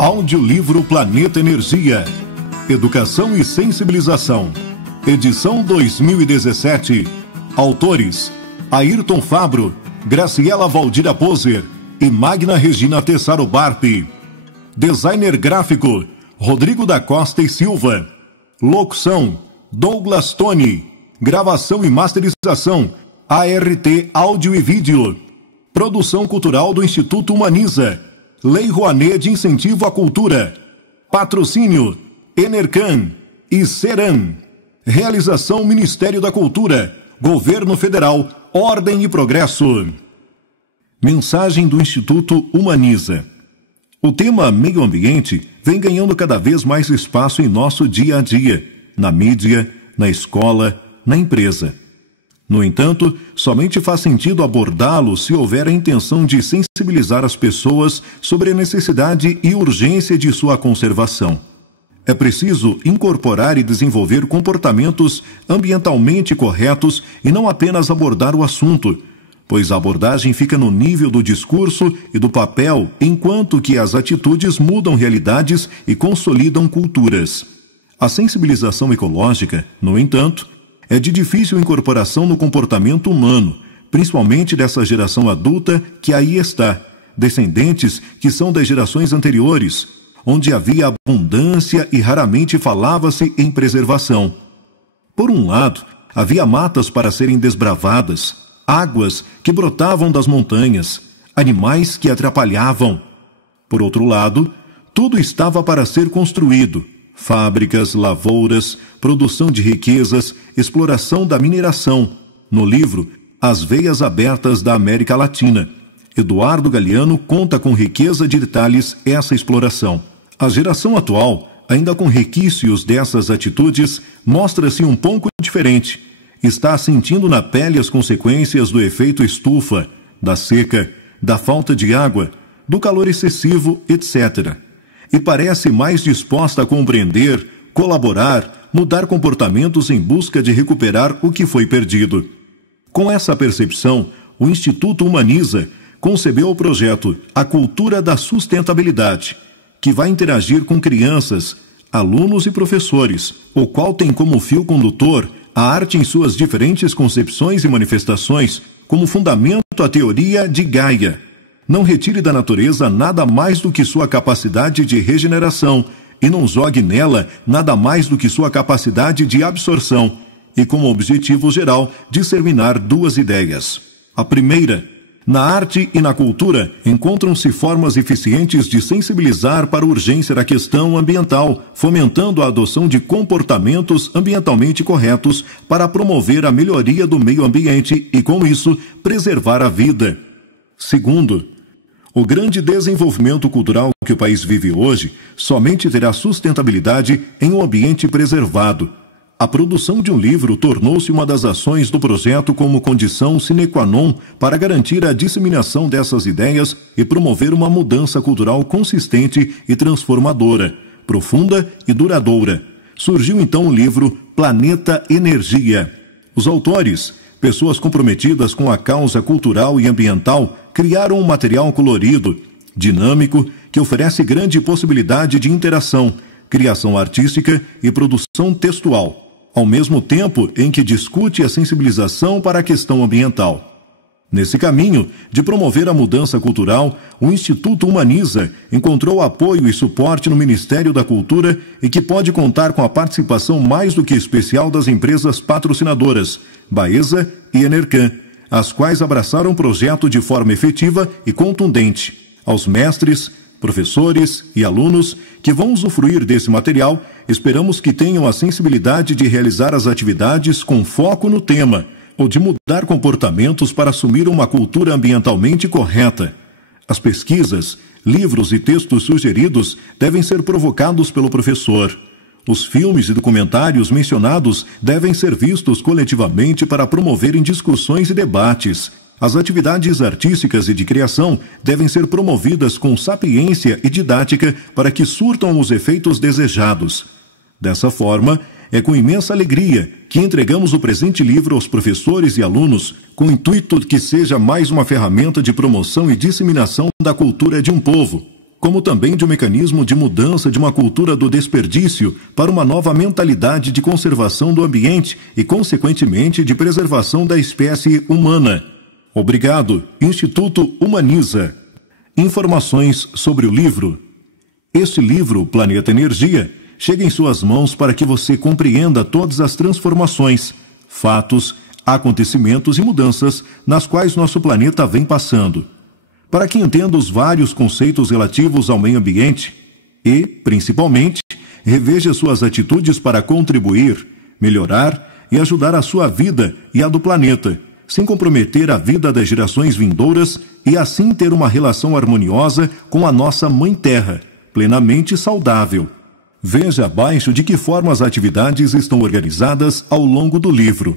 Audiolivro Planeta Energia. Educação e sensibilização. Edição 2017. Autores: Ayrton Fabro, Graciela Valdira Poser e Magna Regina Tessaro Barpi. Designer gráfico: Rodrigo da Costa e Silva. Locução: Douglas Tony. Gravação e masterização: ART Áudio e Vídeo. Produção cultural do Instituto Humaniza. Lei Rouanet de Incentivo à Cultura. Patrocínio: Enercan e Seram. Realização: Ministério da Cultura, Governo Federal, Ordem e Progresso. Mensagem do Instituto Humaniza. O tema meio ambiente vem ganhando cada vez mais espaço em nosso dia a dia, na mídia, na escola, na empresa. No entanto, somente faz sentido abordá-lo se houver a intenção de sensibilizar as pessoas sobre a necessidade e urgência de sua conservação. É preciso incorporar e desenvolver comportamentos ambientalmente corretos e não apenas abordar o assunto, pois a abordagem fica no nível do discurso e do papel, enquanto que as atitudes mudam realidades e consolidam culturas. A sensibilização ecológica, no entanto, é de difícil incorporação no comportamento humano, principalmente dessa geração adulta que aí está, descendentes que são das gerações anteriores, onde havia abundância e raramente falava-se em preservação. Por um lado, havia matas para serem desbravadas, águas que brotavam das montanhas, animais que atrapalhavam. Por outro lado, tudo estava para ser construído: fábricas, lavouras, produção de riquezas, exploração da mineração. No livro As Veias Abertas da América Latina, Eduardo Galeano conta com riqueza de detalhes essa exploração. A geração atual, ainda com requisitos dessas atitudes, mostra-se um pouco diferente. Está sentindo na pele as consequências do efeito estufa, da seca, da falta de água, do calor excessivo, etc. E parece mais disposta a compreender, colaborar, mudar comportamentos em busca de recuperar o que foi perdido. Com essa percepção, o Instituto Humaniza concebeu o projeto A Cultura da Sustentabilidade, que vai interagir com crianças, alunos e professores, o qual tem como fio condutor a arte em suas diferentes concepções e manifestações, como fundamento a teoria de Gaia. Não retire da natureza nada mais do que sua capacidade de regeneração e não jogue nela nada mais do que sua capacidade de absorção, e como objetivo geral disseminar duas ideias. A primeira: na arte e na cultura encontram-se formas eficientes de sensibilizar para a urgência da questão ambiental, fomentando a adoção de comportamentos ambientalmente corretos para promover a melhoria do meio ambiente e, com isso, preservar a vida. Segundo, o grande desenvolvimento cultural que o país vive hoje somente terá sustentabilidade em um ambiente preservado. A produção de um livro tornou-se uma das ações do projeto como condição sine qua non para garantir a disseminação dessas ideias e promover uma mudança cultural consistente e transformadora, profunda e duradoura. Surgiu então o livro Planeta Energia. Os autores, pessoas comprometidas com a causa cultural e ambiental, criaram um material colorido, dinâmico, que oferece grande possibilidade de interação, criação artística e produção textual, ao mesmo tempo em que discute a sensibilização para a questão ambiental. Nesse caminho de promover a mudança cultural, o Instituto Humaniza encontrou apoio e suporte no Ministério da Cultura e que pode contar com a participação mais do que especial das empresas patrocinadoras, Baeza e Enercan, as quais abraçaram o projeto de forma efetiva e contundente. Aos mestres, professores e alunos que vão usufruir desse material, esperamos que tenham a sensibilidade de realizar as atividades com foco no tema, ou de mudar comportamentos para assumir uma cultura ambientalmente correta. As pesquisas, livros e textos sugeridos devem ser provocados pelo professor. Os filmes e documentários mencionados devem ser vistos coletivamente para promoverem discussões e debates. As atividades artísticas e de criação devem ser promovidas com sapiência e didática para que surtam os efeitos desejados. Dessa forma, é com imensa alegria que entregamos o presente livro aos professores e alunos, com o intuito de que seja mais uma ferramenta de promoção e disseminação da cultura de um povo, como também de um mecanismo de mudança de uma cultura do desperdício para uma nova mentalidade de conservação do ambiente e, consequentemente, de preservação da espécie humana. Obrigado, Instituto Humaniza. Informações sobre o livro. Este livro, Planeta Energia, chega em suas mãos para que você compreenda todas as transformações, fatos, acontecimentos e mudanças nas quais nosso planeta vem passando, para que entenda os vários conceitos relativos ao meio ambiente e, principalmente, reveja suas atitudes para contribuir, melhorar e ajudar a sua vida e a do planeta, sem comprometer a vida das gerações vindouras e assim ter uma relação harmoniosa com a nossa Mãe Terra, plenamente saudável. Veja abaixo de que forma as atividades estão organizadas ao longo do livro.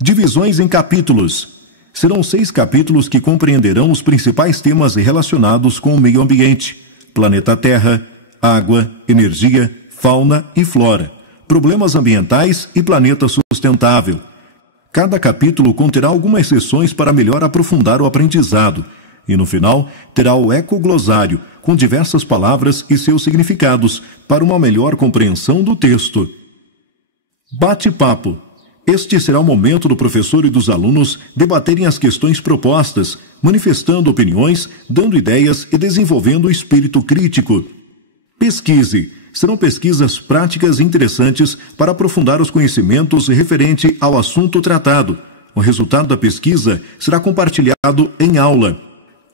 Divisões em capítulos. Serão 6 capítulos que compreenderão os principais temas relacionados com o meio ambiente, planeta Terra, água, energia, fauna e flora, problemas ambientais e planeta sustentável. Cada capítulo conterá algumas seções para melhor aprofundar o aprendizado, e no final terá o ecoglossário, com diversas palavras e seus significados, para uma melhor compreensão do texto. Bate-papo. Este será o momento do professor e dos alunos debaterem as questões propostas, manifestando opiniões, dando ideias e desenvolvendo o espírito crítico. Pesquise. Serão pesquisas práticas e interessantes para aprofundar os conhecimentos referente ao assunto tratado. O resultado da pesquisa será compartilhado em aula.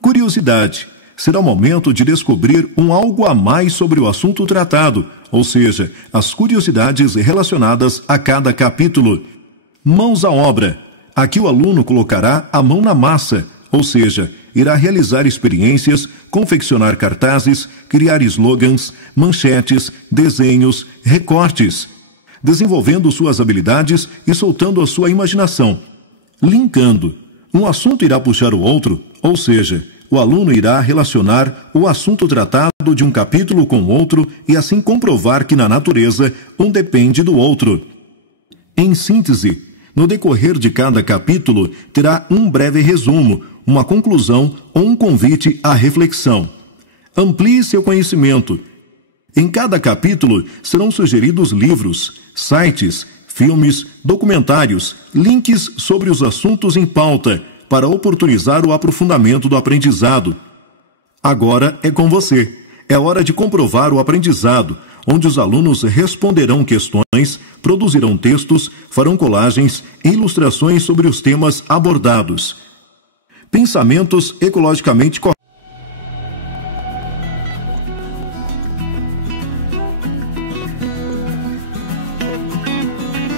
Curiosidade. Será o momento de descobrir algo a mais sobre o assunto tratado, ou seja, as curiosidades relacionadas a cada capítulo. Mãos à obra. Aqui o aluno colocará a mão na massa, ou seja, irá realizar experiências, confeccionar cartazes, criar slogans, manchetes, desenhos, recortes, desenvolvendo suas habilidades e soltando a sua imaginação. Linkando. Um assunto irá puxar o outro, ou seja, o aluno irá relacionar o assunto tratado de um capítulo com outro e assim comprovar que na natureza um depende do outro. Em síntese, no decorrer de cada capítulo terá um breve resumo, uma conclusão ou um convite à reflexão. Amplie seu conhecimento. Em cada capítulo serão sugeridos livros, sites, filmes, documentários, links sobre os assuntos em pauta, para oportunizar o aprofundamento do aprendizado. Agora é com você. É hora de comprovar o aprendizado, onde os alunos responderão questões, produzirão textos, farão colagens e ilustrações sobre os temas abordados. Pensamentos ecologicamente corretos.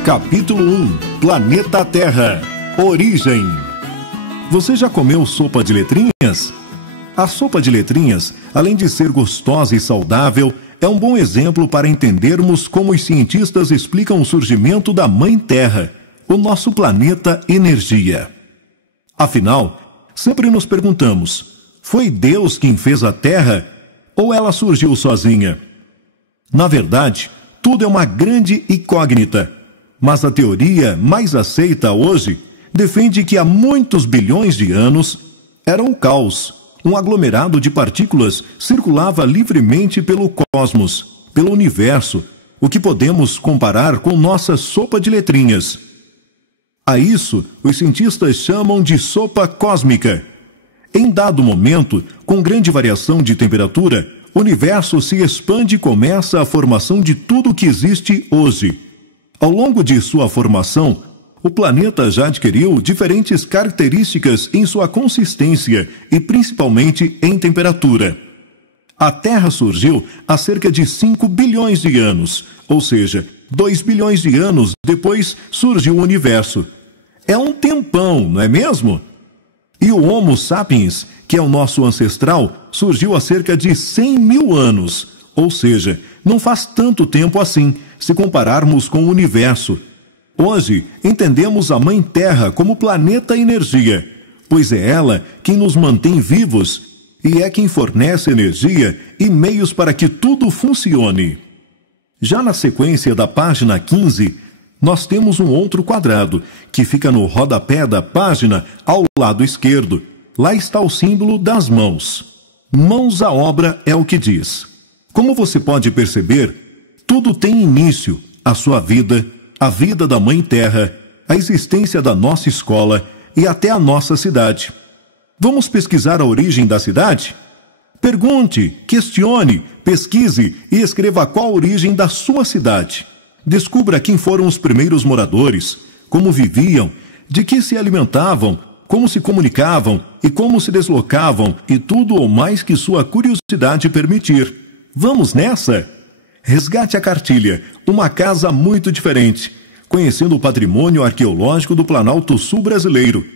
Capítulo 1. Planeta Terra. Origem. Você já comeu sopa de letrinhas? A sopa de letrinhas, além de ser gostosa e saudável, é um bom exemplo para entendermos como os cientistas explicam o surgimento da Mãe Terra, o nosso planeta energia. Afinal, sempre nos perguntamos, foi Deus quem fez a Terra ou ela surgiu sozinha? Na verdade, tudo é uma grande incógnita, mas a teoria mais aceita hoje defende que há muitos bilhões de anos era um caos. Um aglomerado de partículas circulava livremente pelo cosmos, pelo universo, o que podemos comparar com nossa sopa de letrinhas. A isso, os cientistas chamam de sopa cósmica. Em dado momento, com grande variação de temperatura, o universo se expande e começa a formação de tudo o que existe hoje. Ao longo de sua formação, o planeta já adquiriu diferentes características em sua consistência e principalmente em temperatura. A Terra surgiu há cerca de 5 bilhões de anos, ou seja, 2 bilhões de anos depois surgiu o universo. É um tempão, não é mesmo? E o Homo sapiens, que é o nosso ancestral, surgiu há cerca de 100 mil anos, ou seja, não faz tanto tempo assim, se compararmos com o universo. Hoje, entendemos a Mãe Terra como planeta energia, pois é ela quem nos mantém vivos e é quem fornece energia e meios para que tudo funcione. Já na sequência da página 15, nós temos um outro quadrado, que fica no rodapé da página ao lado esquerdo. Lá está o símbolo das mãos. Mãos à obra é o que diz. Como você pode perceber, tudo tem início, a sua vida, a vida da Mãe Terra, a existência da nossa escola e até a nossa cidade. Vamos pesquisar a origem da cidade? Pergunte, questione, pesquise e escreva qual a origem da sua cidade. Descubra quem foram os primeiros moradores, como viviam, de que se alimentavam, como se comunicavam e como se deslocavam e tudo ou mais que sua curiosidade permitir. Vamos nessa? Resgate a cartilha, uma casa muito diferente, conhecendo o patrimônio arqueológico do Planalto Sul brasileiro,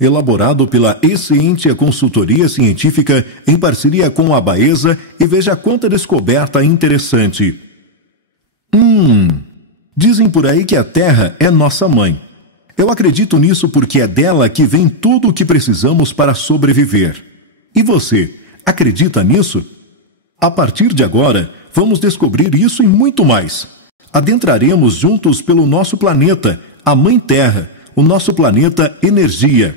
elaborado pela Escientia Consultoria Científica em parceria com a Baeza, e veja quanta descoberta interessante. Dizem por aí que a Terra é nossa mãe. Eu acredito nisso porque é dela que vem tudo o que precisamos para sobreviver. E você, acredita nisso? A partir de agora, vamos descobrir isso e muito mais. Adentraremos juntos pelo nosso planeta, a Mãe Terra, o nosso planeta Energia.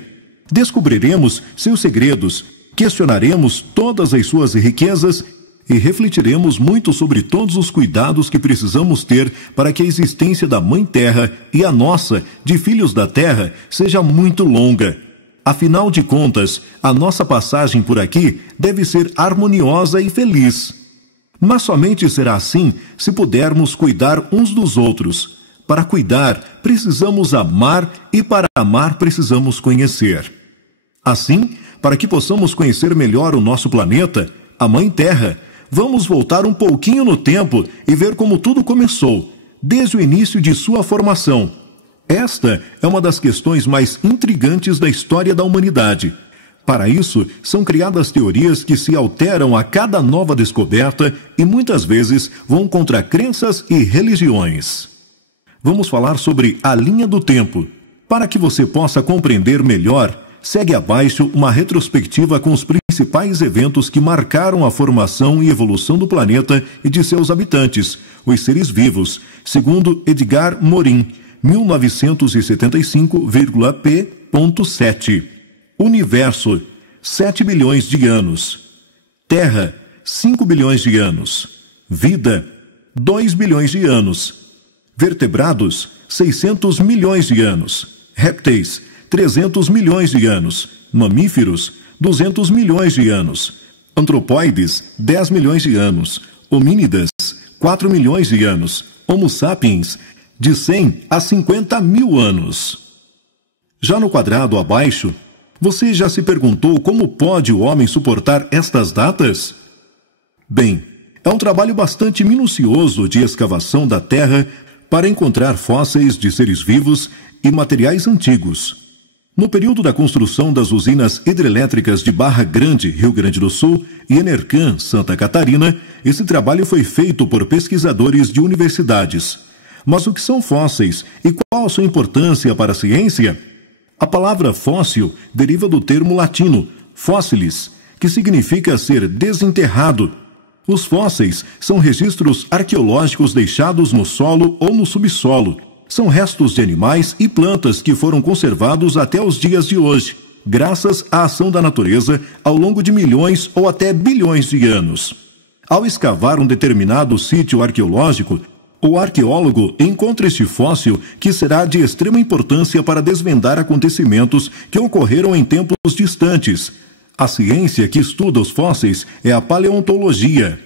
Descobriremos seus segredos, questionaremos todas as suas riquezas e refletiremos muito sobre todos os cuidados que precisamos ter para que a existência da Mãe Terra e a nossa, de filhos da Terra, seja muito longa. Afinal de contas, a nossa passagem por aqui deve ser harmoniosa e feliz. Mas somente será assim se pudermos cuidar uns dos outros. Para cuidar, precisamos amar e para amar precisamos conhecer. Assim, para que possamos conhecer melhor o nosso planeta, a Mãe Terra, vamos voltar um pouquinho no tempo e ver como tudo começou, desde o início de sua formação. Esta é uma das questões mais intrigantes da história da humanidade. Para isso, são criadas teorias que se alteram a cada nova descoberta e muitas vezes vão contra crenças e religiões. Vamos falar sobre a linha do tempo. Para que você possa compreender melhor, segue abaixo uma retrospectiva com os principais eventos que marcaram a formação e evolução do planeta e de seus habitantes, os seres vivos, segundo Edgar Morin, 1975,p.7. Universo, 7 bilhões de anos. Terra, 5 bilhões de anos. Vida, 2 bilhões de anos. Vertebrados, 600 milhões de anos. Répteis, 300 milhões de anos. Mamíferos, 200 milhões de anos. Antropóides, 10 milhões de anos. Homínidas, 4 milhões de anos. Homo sapiens, de 100 a 50 mil anos. Já no quadrado abaixo, você já se perguntou como pode o homem suportar estas datas? Bem, é um trabalho bastante minucioso de escavação da Terra para encontrar fósseis de seres vivos e materiais antigos. No período da construção das usinas hidrelétricas de Barra Grande, Rio Grande do Sul, e Enercan, Santa Catarina, esse trabalho foi feito por pesquisadores de universidades. Mas o que são fósseis e qual a sua importância para a ciência? A palavra fóssil deriva do termo latino fossilis, que significa ser desenterrado. Os fósseis são registros arqueológicos deixados no solo ou no subsolo. São restos de animais e plantas que foram conservados até os dias de hoje, graças à ação da natureza ao longo de milhões ou até bilhões de anos. Ao escavar um determinado sítio arqueológico, o arqueólogo encontra este fóssil que será de extrema importância para desvendar acontecimentos que ocorreram em tempos distantes. A ciência que estuda os fósseis é a paleontologia.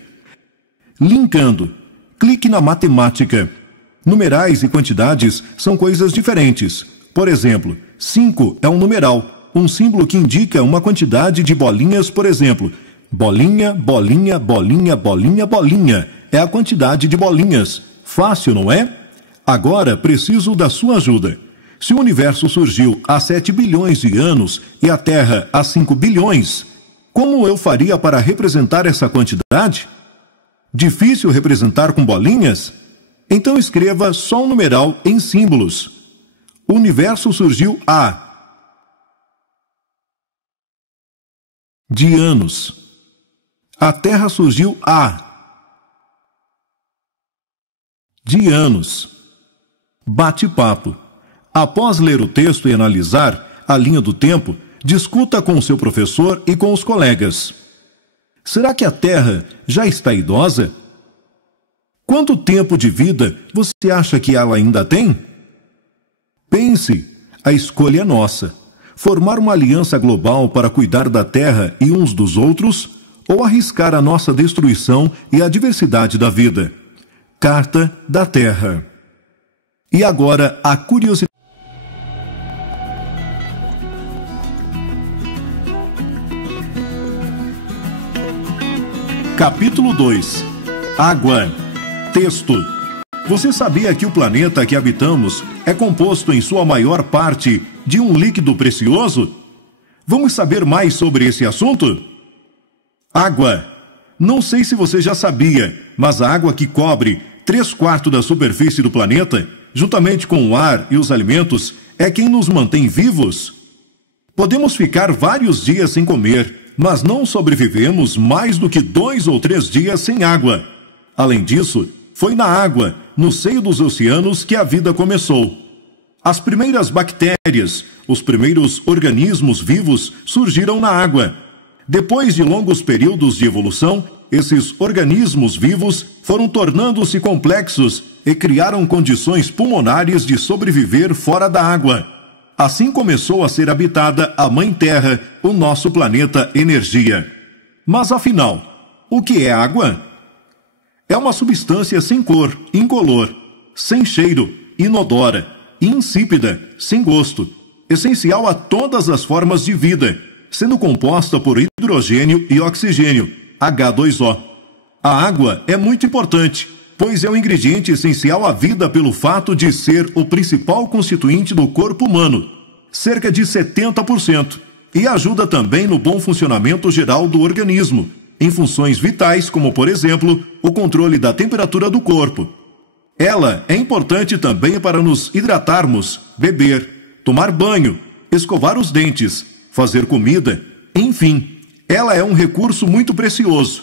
Linkando. Clique na matemática. Numerais e quantidades são coisas diferentes. Por exemplo, 5 é um numeral, um símbolo que indica uma quantidade de bolinhas, por exemplo. Bolinha, bolinha, bolinha, bolinha, bolinha. É a quantidade de bolinhas. Fácil, não é? Agora preciso da sua ajuda. Se o universo surgiu há 7 bilhões de anos e a Terra há 5 bilhões, como eu faria para representar essa quantidade? Difícil representar com bolinhas? Então escreva só um numeral em símbolos. O universo surgiu há de anos. A Terra surgiu há de anos. Bate-papo. Após ler o texto e analisar a linha do tempo, discuta com o seu professor e com os colegas. Será que a Terra já está idosa? Quanto tempo de vida você acha que ela ainda tem? Pense, a escolha é nossa. Formar uma aliança global para cuidar da Terra e uns dos outros, ou arriscar a nossa destruição e a diversidade da vida? Carta da Terra. E agora a curiosidade. Capítulo 2. Água. Texto. Você sabia que o planeta que habitamos é composto em sua maior parte de um líquido precioso? Vamos saber mais sobre esse assunto? Água. Não sei se você já sabia, mas a água que cobre 3/4 da superfície do planeta, juntamente com o ar e os alimentos, é quem nos mantém vivos. Podemos ficar vários dias sem comer, mas não sobrevivemos mais do que 2 ou 3 dias sem água. Além disso, foi na água, no seio dos oceanos, que a vida começou. As primeiras bactérias, os primeiros organismos vivos surgiram na água. Depois de longos períodos de evolução, esses organismos vivos foram tornando-se complexos e criaram condições pulmonares de sobreviver fora da água. Assim começou a ser habitada a Mãe Terra, o nosso planeta energia. Mas afinal, o que é água? É uma substância sem cor, incolor, sem cheiro, inodora, insípida, sem gosto, essencial a todas as formas de vida, sendo composta por hidrogênio e oxigênio, H2O. A água é muito importante, pois é um ingrediente essencial à vida pelo fato de ser o principal constituinte do corpo humano, cerca de 70%, e ajuda também no bom funcionamento geral do organismo, em funções vitais como, por exemplo, o controle da temperatura do corpo. Ela é importante também para nos hidratarmos, beber, tomar banho, escovar os dentes, fazer comida, enfim, ela é um recurso muito precioso.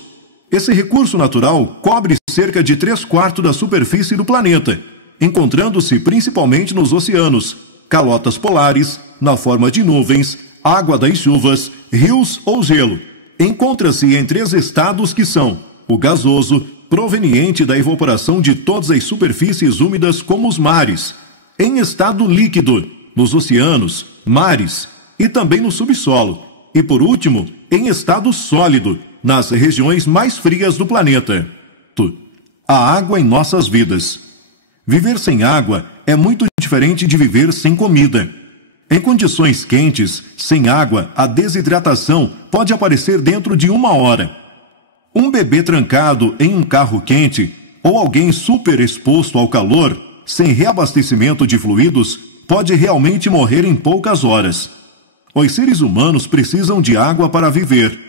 Esse recurso natural cobre cerca de 3/4 da superfície do planeta, encontrando-se principalmente nos oceanos, calotas polares, na forma de nuvens, água das chuvas, rios ou gelo. Encontra-se em 3 estados que são o gasoso, proveniente da evaporação de todas as superfícies úmidas como os mares, em estado líquido, nos oceanos, mares e também no subsolo, e por último, em estado sólido, nas regiões mais frias do planeta. A água em nossas vidas. Viver sem água é muito diferente de viver sem comida. Em condições quentes, sem água, a desidratação pode aparecer dentro de 1 hora. Um bebê trancado em um carro quente ou alguém super exposto ao calor, sem reabastecimento de fluidos, pode realmente morrer em poucas horas. Os seres humanos precisam de água para viver.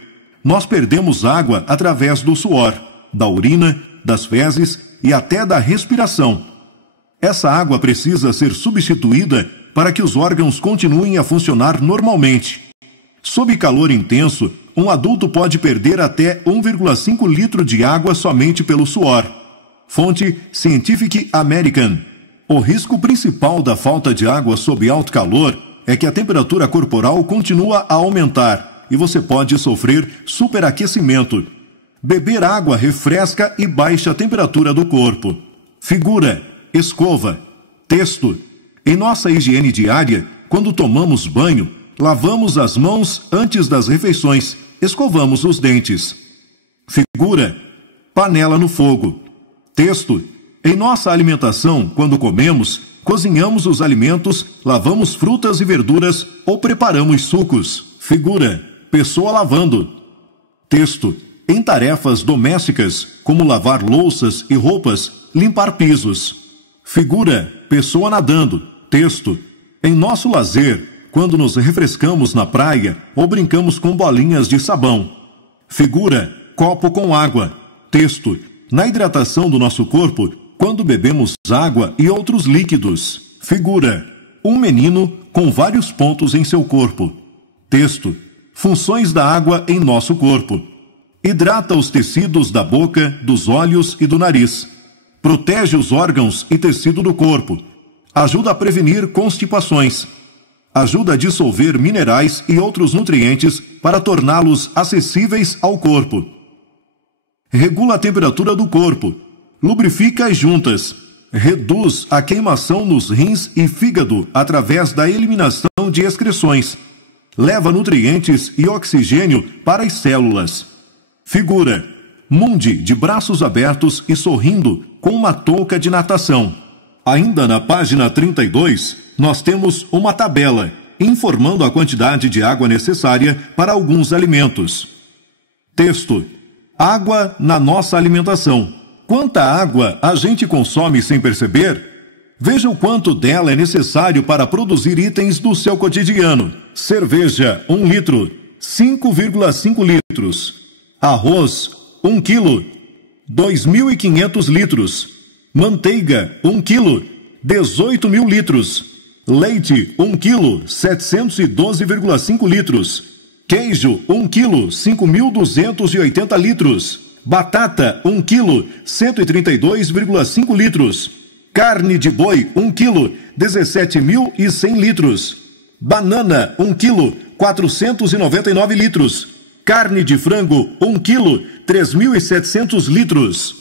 Nós perdemos água através do suor, da urina, das fezes e até da respiração. Essa água precisa ser substituída para que os órgãos continuem a funcionar normalmente. Sob calor intenso, um adulto pode perder até 1,5 litro de água somente pelo suor. Fonte Scientific American. O risco principal da falta de água sob alto calor é que a temperatura corporal continua a aumentar e você pode sofrer superaquecimento. Beber água refresca e baixa a temperatura do corpo. Figura, escova. Texto. Em nossa higiene diária, quando tomamos banho, lavamos as mãos antes das refeições, escovamos os dentes. Figura, panela no fogo. Texto. Em nossa alimentação, quando comemos, cozinhamos os alimentos, lavamos frutas e verduras ou preparamos sucos. Figura, pessoa lavando. Texto. Em tarefas domésticas, como lavar louças e roupas, limpar pisos. Figura, pessoa nadando. Texto. Em nosso lazer, quando nos refrescamos na praia ou brincamos com bolinhas de sabão. Figura, copo com água. Texto. Na hidratação do nosso corpo, quando bebemos água e outros líquidos. Figura, um menino com vários pontos em seu corpo. Texto. Funções da água em nosso corpo. Hidrata os tecidos da boca, dos olhos e do nariz. Protege os órgãos e tecido do corpo. Ajuda a prevenir constipações. Ajuda a dissolver minerais e outros nutrientes para torná-los acessíveis ao corpo. regula a temperatura do corpo, lubrifica as juntas, reduz a queimação nos rins e fígado através da eliminação de excreções, leva nutrientes e oxigênio para as células. Figura: Mundi de braços abertos e sorrindo com uma touca de natação. Ainda na página 32, nós temos uma tabela informando a quantidade de água necessária para alguns alimentos. Texto: água na nossa alimentação. Quanta água a gente consome sem perceber? Veja o quanto dela é necessário para produzir itens do seu cotidiano. Cerveja, 1 litro, 5,5 litros. Arroz, 1 quilo, 2.500 litros. Manteiga, 1 quilo, 18.000 litros. Leite, 1 quilo, 712,5 litros. Queijo, 1 quilo, 5.280 litros. Batata, 1 quilo, 132,5 litros. Carne de boi, 1 quilo, 17.100 litros. Banana, 1 quilo, 499 litros. Carne de frango, 1 quilo, 3.700 litros.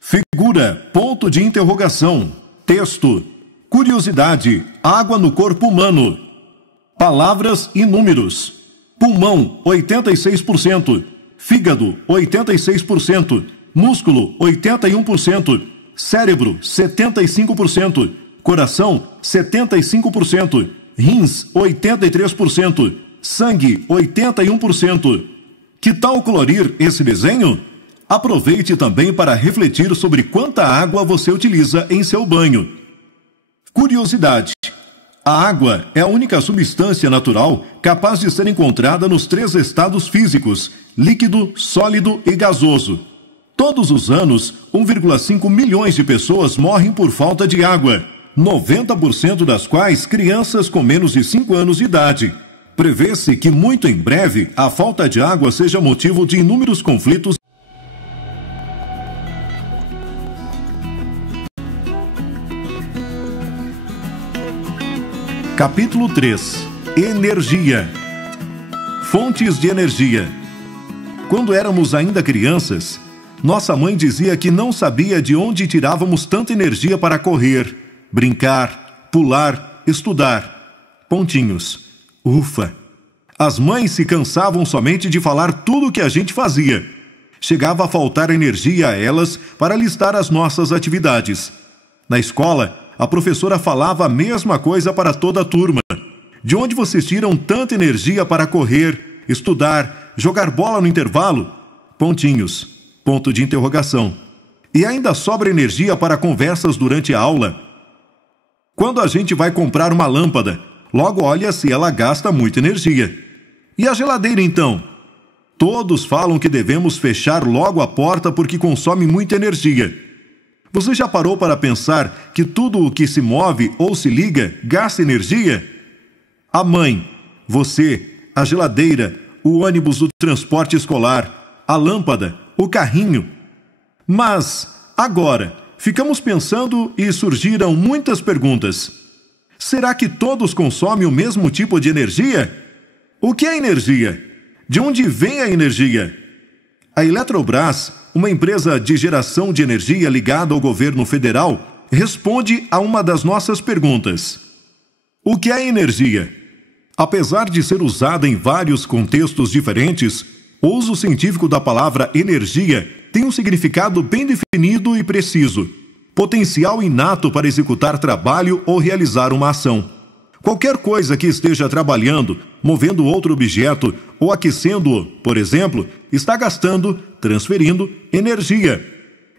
Figura, ponto de interrogação. Texto: curiosidade, água no corpo humano. Palavras e números. Pulmão, 86%. Fígado, 86%. Músculo, 81%. Cérebro, 75%. Coração, 75%. Rins, 83%. Sangue, 81%. Que tal colorir esse desenho? Aproveite também para refletir sobre quanta água você utiliza em seu banho. Curiosidade: a água é a única substância natural capaz de ser encontrada nos 3 estados físicos: líquido, sólido e gasoso. Todos os anos, 1,5 milhões de pessoas morrem por falta de água, 90% das quais crianças com menos de 5 anos de idade. Prevê-se que muito em breve a falta de água seja motivo de inúmeros conflitos. Capítulo 3: Energia. Fontes de energia. Quando éramos ainda crianças, nossa mãe dizia que não sabia de onde tirávamos tanta energia para correr, brincar, pular, estudar. Pontinhos. Ufa! As mães se cansavam somente de falar tudo o que a gente fazia. Chegava a faltar energia a elas para listar as nossas atividades. Na escola, a professora falava a mesma coisa para toda a turma. De onde vocês tiram tanta energia para correr, estudar, jogar bola no intervalo? Pontinhos. Ponto de interrogação. E ainda sobra energia para conversas durante a aula? Quando a gente vai comprar uma lâmpada, logo olha se ela gasta muita energia. E a geladeira então? Todos falam que devemos fechar logo a porta porque consome muita energia. Você já parou para pensar que tudo o que se move ou se liga gasta energia? A mãe, você, a geladeira, o ônibus do transporte escolar, a lâmpada, o carrinho. Mas, agora, ficamos pensando e surgiram muitas perguntas. Será que todos consomem o mesmo tipo de energia? O que é energia? De onde vem a energia? A Eletrobras, uma empresa de geração de energia ligada ao governo federal, responde a uma das nossas perguntas. O que é energia? Apesar de ser usada em vários contextos diferentes, o uso científico da palavra energia tem um significado bem definido e preciso: potencial inato para executar trabalho ou realizar uma ação. Qualquer coisa que esteja trabalhando, movendo outro objeto ou aquecendo-o, por exemplo, está gastando, transferindo energia.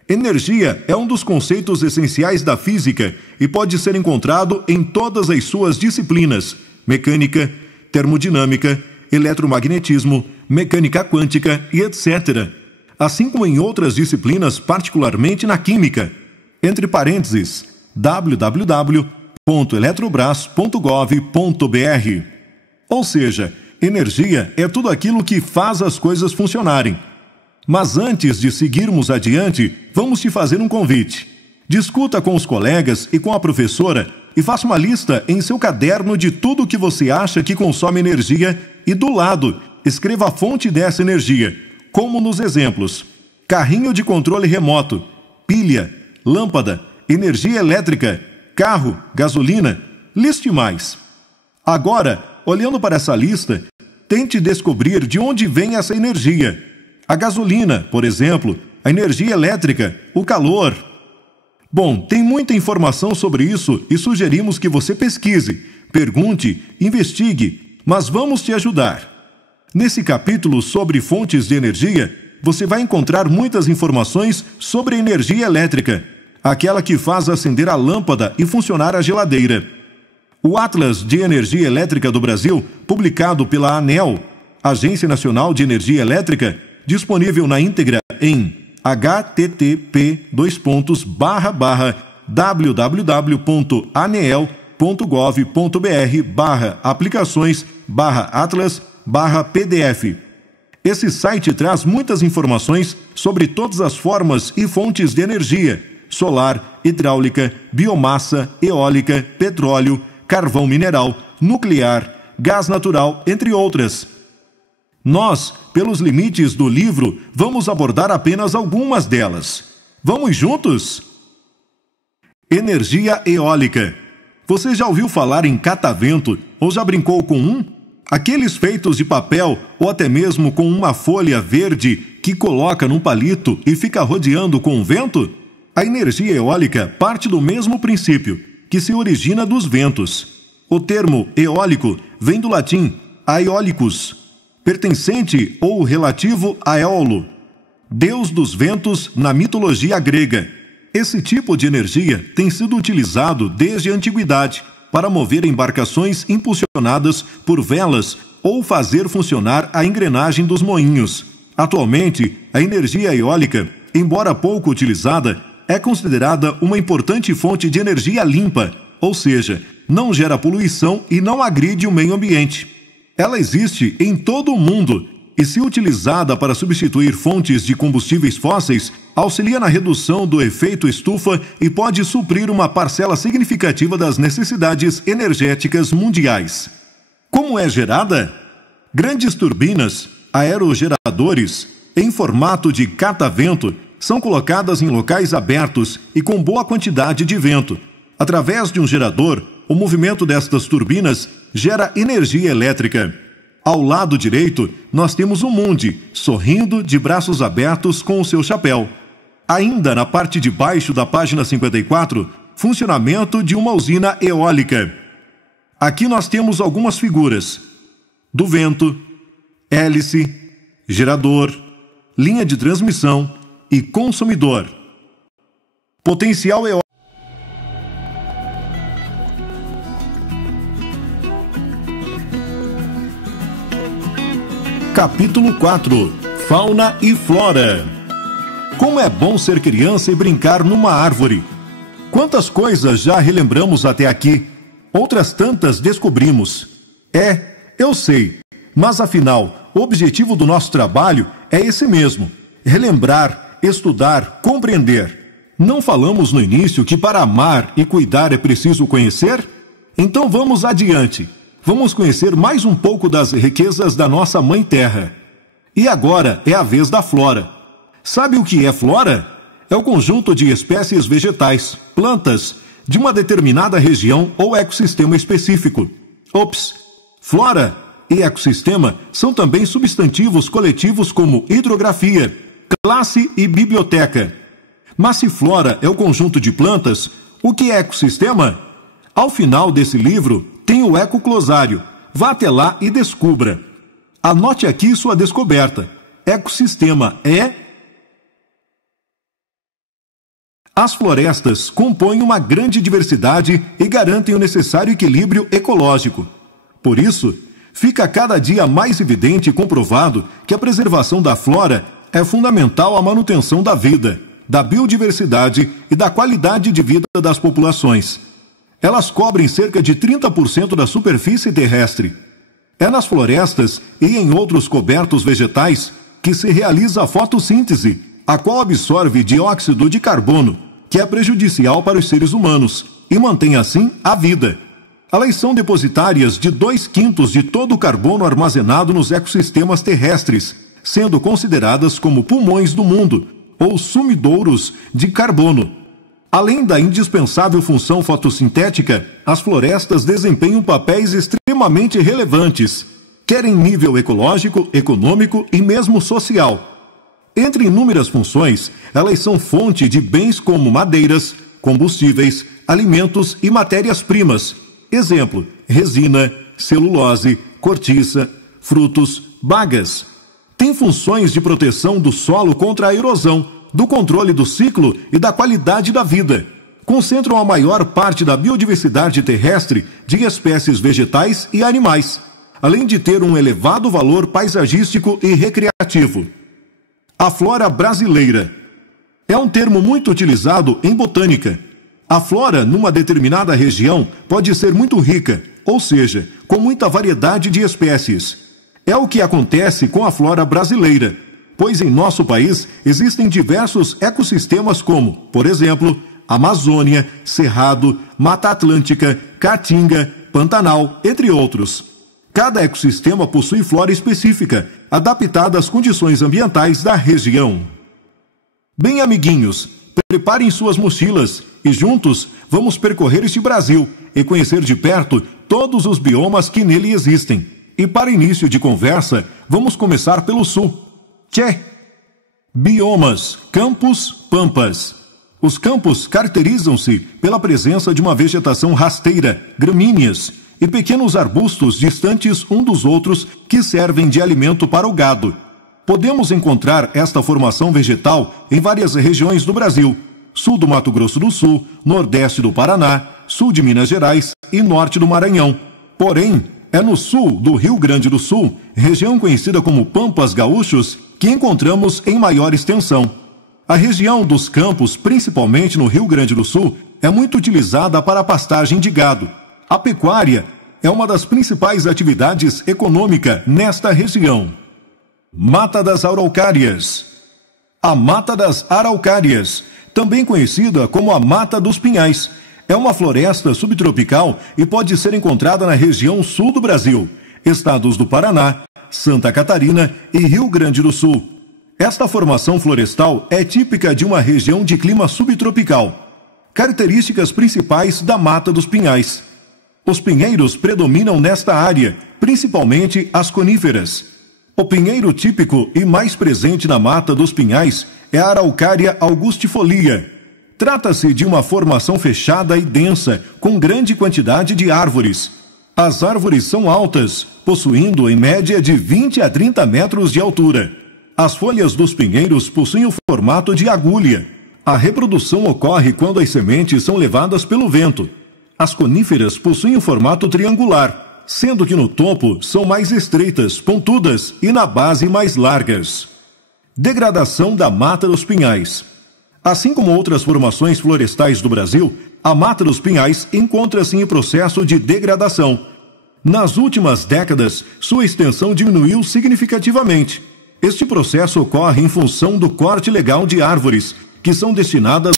Energia é um dos conceitos essenciais da física e pode ser encontrado em todas as suas disciplinas: mecânica, termodinâmica, eletromagnetismo, mecânica quântica e etc. Assim como em outras disciplinas, particularmente na química. Entre parênteses, www.eletrobras.gov.br. Ou seja, energia é tudo aquilo que faz as coisas funcionarem. Mas antes de seguirmos adiante, vamos te fazer um convite. Discuta com os colegas e com a professora e faça uma lista em seu caderno de tudo o que você acha que consome energia e, do lado, escreva a fonte dessa energia, como nos exemplos: carrinho de controle remoto, pilha, lâmpada, energia elétrica, carro, gasolina, liste mais. Agora, olhando para essa lista, tente descobrir de onde vem essa energia. A gasolina, por exemplo, a energia elétrica, o calor. Bom, tem muita informação sobre isso e sugerimos que você pesquise, pergunte, investigue, mas vamos te ajudar. Nesse capítulo sobre fontes de energia, você vai encontrar muitas informações sobre a energia elétrica, aquela que faz acender a lâmpada e funcionar a geladeira. O Atlas de Energia Elétrica do Brasil, publicado pela ANEEL, Agência Nacional de Energia Elétrica, disponível na íntegra em http://www.aneel.gov.br/aplicações/atlas/pdf. Esse site traz muitas informações sobre todas as formas e fontes de energia: solar, hidráulica, biomassa, eólica, petróleo, carvão mineral, nuclear, gás natural, entre outras. Nós, pelos limites do livro, vamos abordar apenas algumas delas. Vamos juntos? Energia eólica. Você já ouviu falar em catavento ou já brincou com um? Aqueles feitos de papel ou até mesmo com uma folha verde que coloca num palito e fica rodeando com o vento? A energia eólica parte do mesmo princípio, que se origina dos ventos. O termo eólico vem do latim aeolicus, pertencente ou relativo a Éolo, deus dos ventos na mitologia grega. Esse tipo de energia tem sido utilizado desde a antiguidade para mover embarcações impulsionadas por velas ou fazer funcionar a engrenagem dos moinhos. Atualmente, a energia eólica, embora pouco utilizada, é considerada uma importante fonte de energia limpa, ou seja, não gera poluição e não agride o meio ambiente. Ela existe em todo o mundo e, se utilizada para substituir fontes de combustíveis fósseis, auxilia na redução do efeito estufa e pode suprir uma parcela significativa das necessidades energéticas mundiais. Como é gerada? Grandes turbinas, aerogeradores, em formato de catavento, são colocadas em locais abertos e com boa quantidade de vento. Através de um gerador, o movimento destas turbinas gera energia elétrica. Ao lado direito, nós temos o Mundi, sorrindo de braços abertos com o seu chapéu. Ainda na parte de baixo da página 54, funcionamento de uma usina eólica. Aqui nós temos algumas figuras: do vento, hélice, gerador, linha de transmissão e consumidor. Potencial eólico. Capítulo 4. Fauna e Flora. Como é bom ser criança e brincar numa árvore. Quantas coisas já relembramos até aqui, outras tantas descobrimos. Eu sei, mas afinal, o objetivo do nosso trabalho é esse mesmo: relembrar, estudar, compreender. Não falamos no início que para amar e cuidar é preciso conhecer? Então vamos adiante. Vamos conhecer mais um pouco das riquezas da nossa Mãe Terra. E agora é a vez da flora. Sabe o que é flora? É o conjunto de espécies vegetais, plantas, de uma determinada região ou ecossistema específico. Flora e ecossistema são também substantivos coletivos como hidrografia, classe e biblioteca. Mas se flora é o conjunto de plantas, o que é ecossistema? Ao final desse livro, tem o ecoclosário. Vá até lá e descubra. Anote aqui sua descoberta. Ecossistema é... As florestas compõem uma grande diversidade e garantem o necessário equilíbrio ecológico. Por isso, fica cada dia mais evidente e comprovado que a preservação da flora é fundamental à manutenção da vida, da biodiversidade e da qualidade de vida das populações. Elas cobrem cerca de 30% da superfície terrestre. É nas florestas e em outros cobertos vegetais que se realiza a fotossíntese, a qual absorve dióxido de carbono, que é prejudicial para os seres humanos, e mantém assim a vida. Elas são depositárias de 2/5 de todo o carbono armazenado nos ecossistemas terrestres, sendo consideradas como pulmões do mundo, ou sumidouros de carbono. Além da indispensável função fotossintética, as florestas desempenham papéis extremamente relevantes, quer em nível ecológico, econômico e mesmo social. Entre inúmeras funções, elas são fonte de bens como madeiras, combustíveis, alimentos e matérias-primas. Exemplo, resina, celulose, cortiça, frutos, bagas. Tem funções de proteção do solo contra a erosão, do controle do ciclo e da qualidade da vida. Concentram a maior parte da biodiversidade terrestre de espécies vegetais e animais, além de ter um elevado valor paisagístico e recreativo. A flora brasileira é um termo muito utilizado em botânica. A flora, numa determinada região, pode ser muito rica, ou seja, com muita variedade de espécies. É o que acontece com a flora brasileira, pois em nosso país existem diversos ecossistemas como, por exemplo, Amazônia, Cerrado, Mata Atlântica, Caatinga, Pantanal, entre outros. Cada ecossistema possui flora específica, adaptada às condições ambientais da região. Bem, amiguinhos, preparem suas mochilas e juntos vamos percorrer este Brasil e conhecer de perto todos os biomas que nele existem. E para início de conversa, vamos começar pelo sul. Biomas, campos, pampas. Os campos caracterizam-se pela presença de uma vegetação rasteira, gramíneas e pequenos arbustos distantes um dos outros que servem de alimento para o gado. Podemos encontrar esta formação vegetal em várias regiões do Brasil: sul do Mato Grosso do Sul, nordeste do Paraná, sul de Minas Gerais e norte do Maranhão. Porém, é no sul do Rio Grande do Sul, região conhecida como Pampas Gaúchos, que encontramos em maior extensão. A região dos campos, principalmente no Rio Grande do Sul, é muito utilizada para a pastagem de gado. A pecuária é uma das principais atividades econômicas nesta região. Mata das Araucárias. A Mata das Araucárias, também conhecida como a Mata dos Pinhais, é uma floresta subtropical e pode ser encontrada na região sul do Brasil, estados do Paraná, Santa Catarina e Rio Grande do Sul. Esta formação florestal é típica de uma região de clima subtropical. Características principais da Mata dos Pinhais. Os pinheiros predominam nesta área, principalmente as coníferas. O pinheiro típico e mais presente na Mata dos Pinhais é a Araucária augustifolia. Trata-se de uma formação fechada e densa, com grande quantidade de árvores. As árvores são altas, possuindo em média de 20 a 30 metros de altura. As folhas dos pinheiros possuem o formato de agulha. A reprodução ocorre quando as sementes são levadas pelo vento. As coníferas possuem o formato triangular, sendo que no topo são mais estreitas, pontudas e na base mais largas. Degradação da Mata dos Pinhais. Assim como outras formações florestais do Brasil, a Mata dos Pinhais encontra-se em processo de degradação. Nas últimas décadas, sua extensão diminuiu significativamente. Este processo ocorre em função do corte ilegal de árvores, que são destinadas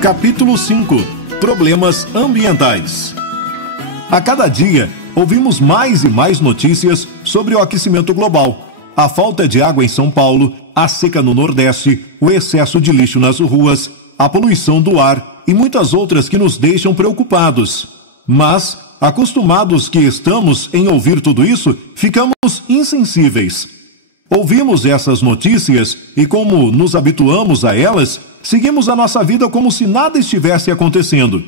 Capítulo 5. Problemas ambientais. A cada dia, ouvimos mais e mais notícias sobre o aquecimento global, a falta de água em São Paulo, a seca no Nordeste, o excesso de lixo nas ruas, a poluição do ar e muitas outras que nos deixam preocupados. Mas, acostumados que estamos em ouvir tudo isso, ficamos insensíveis. Ouvimos essas notícias e, como nos habituamos a elas, seguimos a nossa vida como se nada estivesse acontecendo.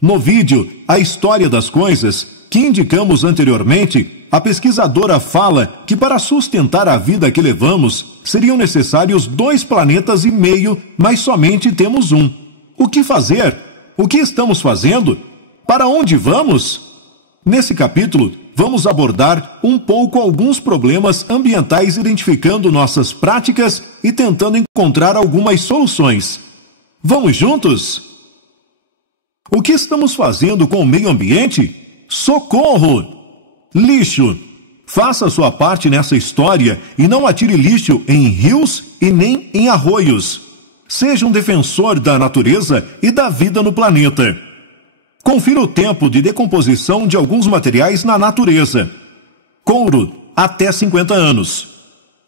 No vídeo A História das Coisas, que indicamos anteriormente, a pesquisadora fala que para sustentar a vida que levamos, seriam necessários 2,5 planetas, mas somente temos um. O que fazer? O que estamos fazendo? Para onde vamos? Nesse capítulo, vamos abordar um pouco alguns problemas ambientais, identificando nossas práticas e tentando encontrar algumas soluções. Vamos juntos? O que estamos fazendo com o meio ambiente? Socorro! Lixo. Faça sua parte nessa história e não atire lixo em rios e nem em arroios. Seja um defensor da natureza e da vida no planeta. Confira o tempo de decomposição de alguns materiais na natureza. Couro, até 50 anos.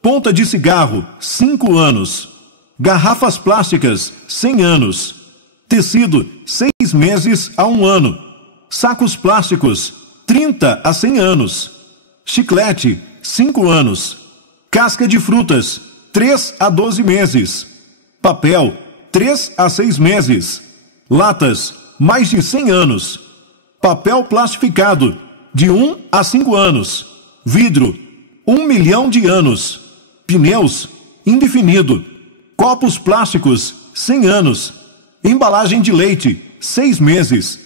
Ponta de cigarro, 5 anos. Garrafas plásticas, 100 anos. Tecido, 6 meses a 1 ano. Sacos plásticos, 30 a 100 anos. Chiclete, 5 anos. Casca de frutas, 3 a 12 meses. Papel, 3 a 6 meses. Latas, mais de 100 anos. Papel plastificado, de 1 a 5 anos. Vidro, 1 milhão de anos. Pneus, indefinido. Copos plásticos, 100 anos. Embalagem de leite, 6 meses.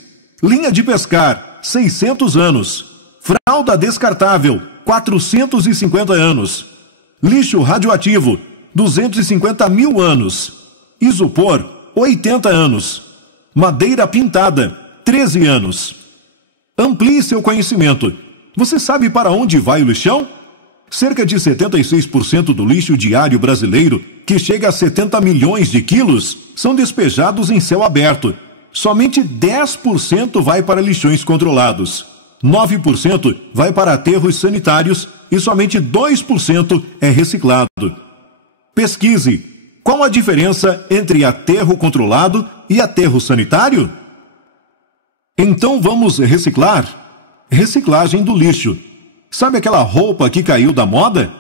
Linha de pescar, 600 anos. Fralda descartável, 450 anos. Lixo radioativo, 250 mil anos. Isopor, 80 anos. Madeira pintada, 13 anos. Amplie seu conhecimento. Você sabe para onde vai o lixão? Cerca de 76% do lixo diário brasileiro, que chega a 70 milhões de quilos, são despejados em céu aberto. Somente 10% vai para lixões controlados. 9% vai para aterros sanitários e somente 2% é reciclado. Pesquise. Qual a diferença entre aterro controlado e aterro sanitário? Então vamos reciclar? Reciclagem do lixo. Sabe aquela roupa que caiu da moda?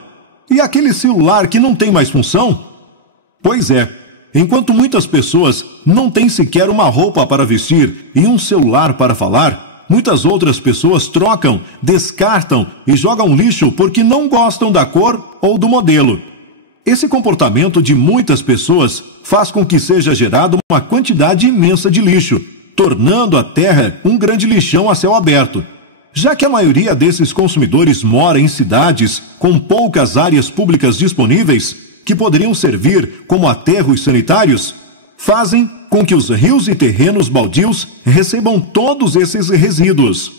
E aquele celular que não tem mais função? Pois é, enquanto muitas pessoas não têm sequer uma roupa para vestir e um celular para falar, muitas outras pessoas trocam, descartam e jogam lixo porque não gostam da cor ou do modelo. Esse comportamento de muitas pessoas faz com que seja gerada uma quantidade imensa de lixo, tornando a Terra um grande lixão a céu aberto. Já que a maioria desses consumidores mora em cidades com poucas áreas públicas disponíveis, que poderiam servir como aterros sanitários, fazem com que os rios e terrenos baldios recebam todos esses resíduos.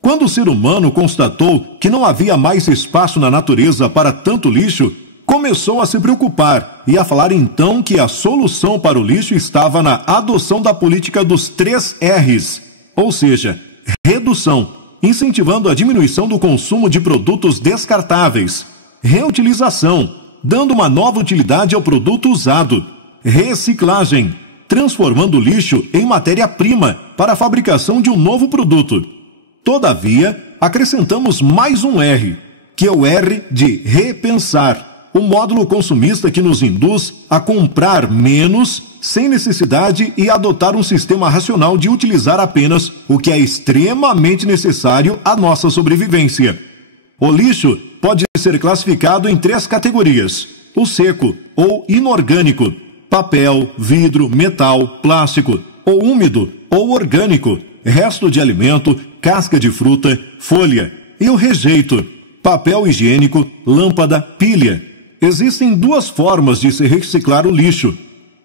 Quando o ser humano constatou que não havia mais espaço na natureza para tanto lixo, começou a se preocupar e a falar então que a solução para o lixo estava na adoção da política dos 3 R's, ou seja, redução, incentivando a diminuição do consumo de produtos descartáveis, reutilização, dando uma nova utilidade ao produto usado, reciclagem, transformando o lixo em matéria-prima para a fabricação de um novo produto. Todavia, acrescentamos mais um R, que é o R de repensar, o módulo consumista que nos induz a comprar menos, sem necessidade e adotar um sistema racional de utilizar apenas o que é extremamente necessário à nossa sobrevivência. O lixo pode ser classificado em 3 categorias: o seco ou inorgânico, papel, vidro, metal, plástico, ou úmido ou orgânico, resto de alimento, casca de fruta, folha, e o rejeito, papel higiênico, lâmpada, pilha. Existem 2 formas de se reciclar o lixo.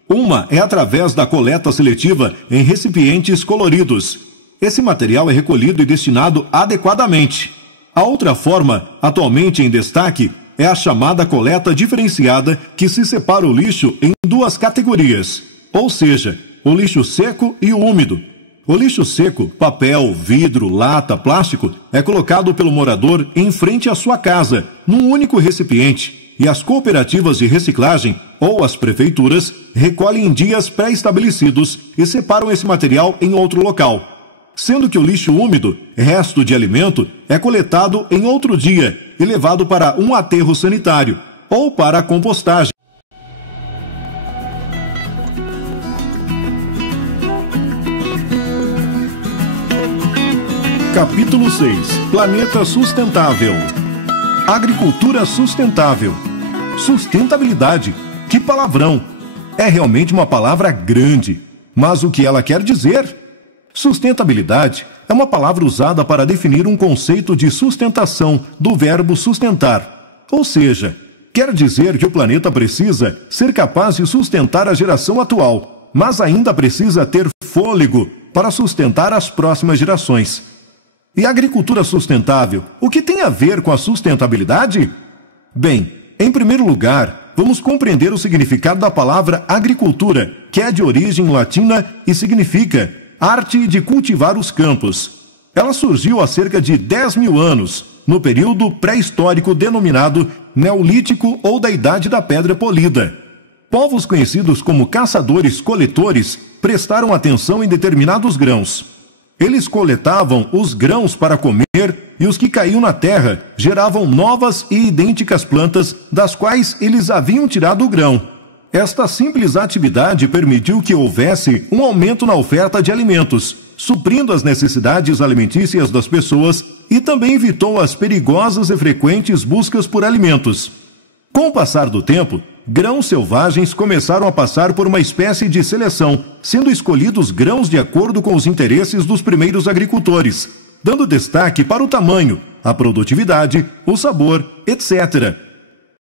Uma é através da coleta seletiva em recipientes coloridos. Esse material é recolhido e destinado adequadamente. A outra forma, atualmente em destaque, é a chamada coleta diferenciada, que se separa o lixo em 2 categorias, ou seja, o lixo seco e o úmido. O lixo seco, papel, vidro, lata, plástico, é colocado pelo morador em frente à sua casa, num único recipiente, e as cooperativas de reciclagem ou as prefeituras recolhem em dias pré-estabelecidos e separam esse material em outro local. Sendo que o lixo úmido, resto de alimento, é coletado em outro dia e levado para um aterro sanitário ou para a compostagem. Capítulo 6. Planeta sustentável. Agricultura sustentável. Sustentabilidade. Que palavrão! É realmente uma palavra grande, mas o que ela quer dizer? Sustentabilidade é uma palavra usada para definir um conceito de sustentação do verbo sustentar. Ou seja, quer dizer que o planeta precisa ser capaz de sustentar a geração atual, mas ainda precisa ter fôlego para sustentar as próximas gerações. E a agricultura sustentável, o que tem a ver com a sustentabilidade? Bem, em primeiro lugar, vamos compreender o significado da palavra agricultura, que é de origem latina e significa arte de cultivar os campos. Ela surgiu há cerca de 10 mil anos, no período pré-histórico denominado Neolítico ou da Idade da Pedra Polida. Povos conhecidos como caçadores-coletores prestaram atenção em determinados grãos. Eles coletavam os grãos para comer e os que caíam na terra geravam novas e idênticas plantas das quais eles haviam tirado o grão. Esta simples atividade permitiu que houvesse um aumento na oferta de alimentos, suprindo as necessidades alimentícias das pessoas e também evitou as perigosas e frequentes buscas por alimentos. Com o passar do tempo, grãos selvagens começaram a passar por uma espécie de seleção, sendo escolhidos grãos de acordo com os interesses dos primeiros agricultores, dando destaque para o tamanho, a produtividade, o sabor, etc.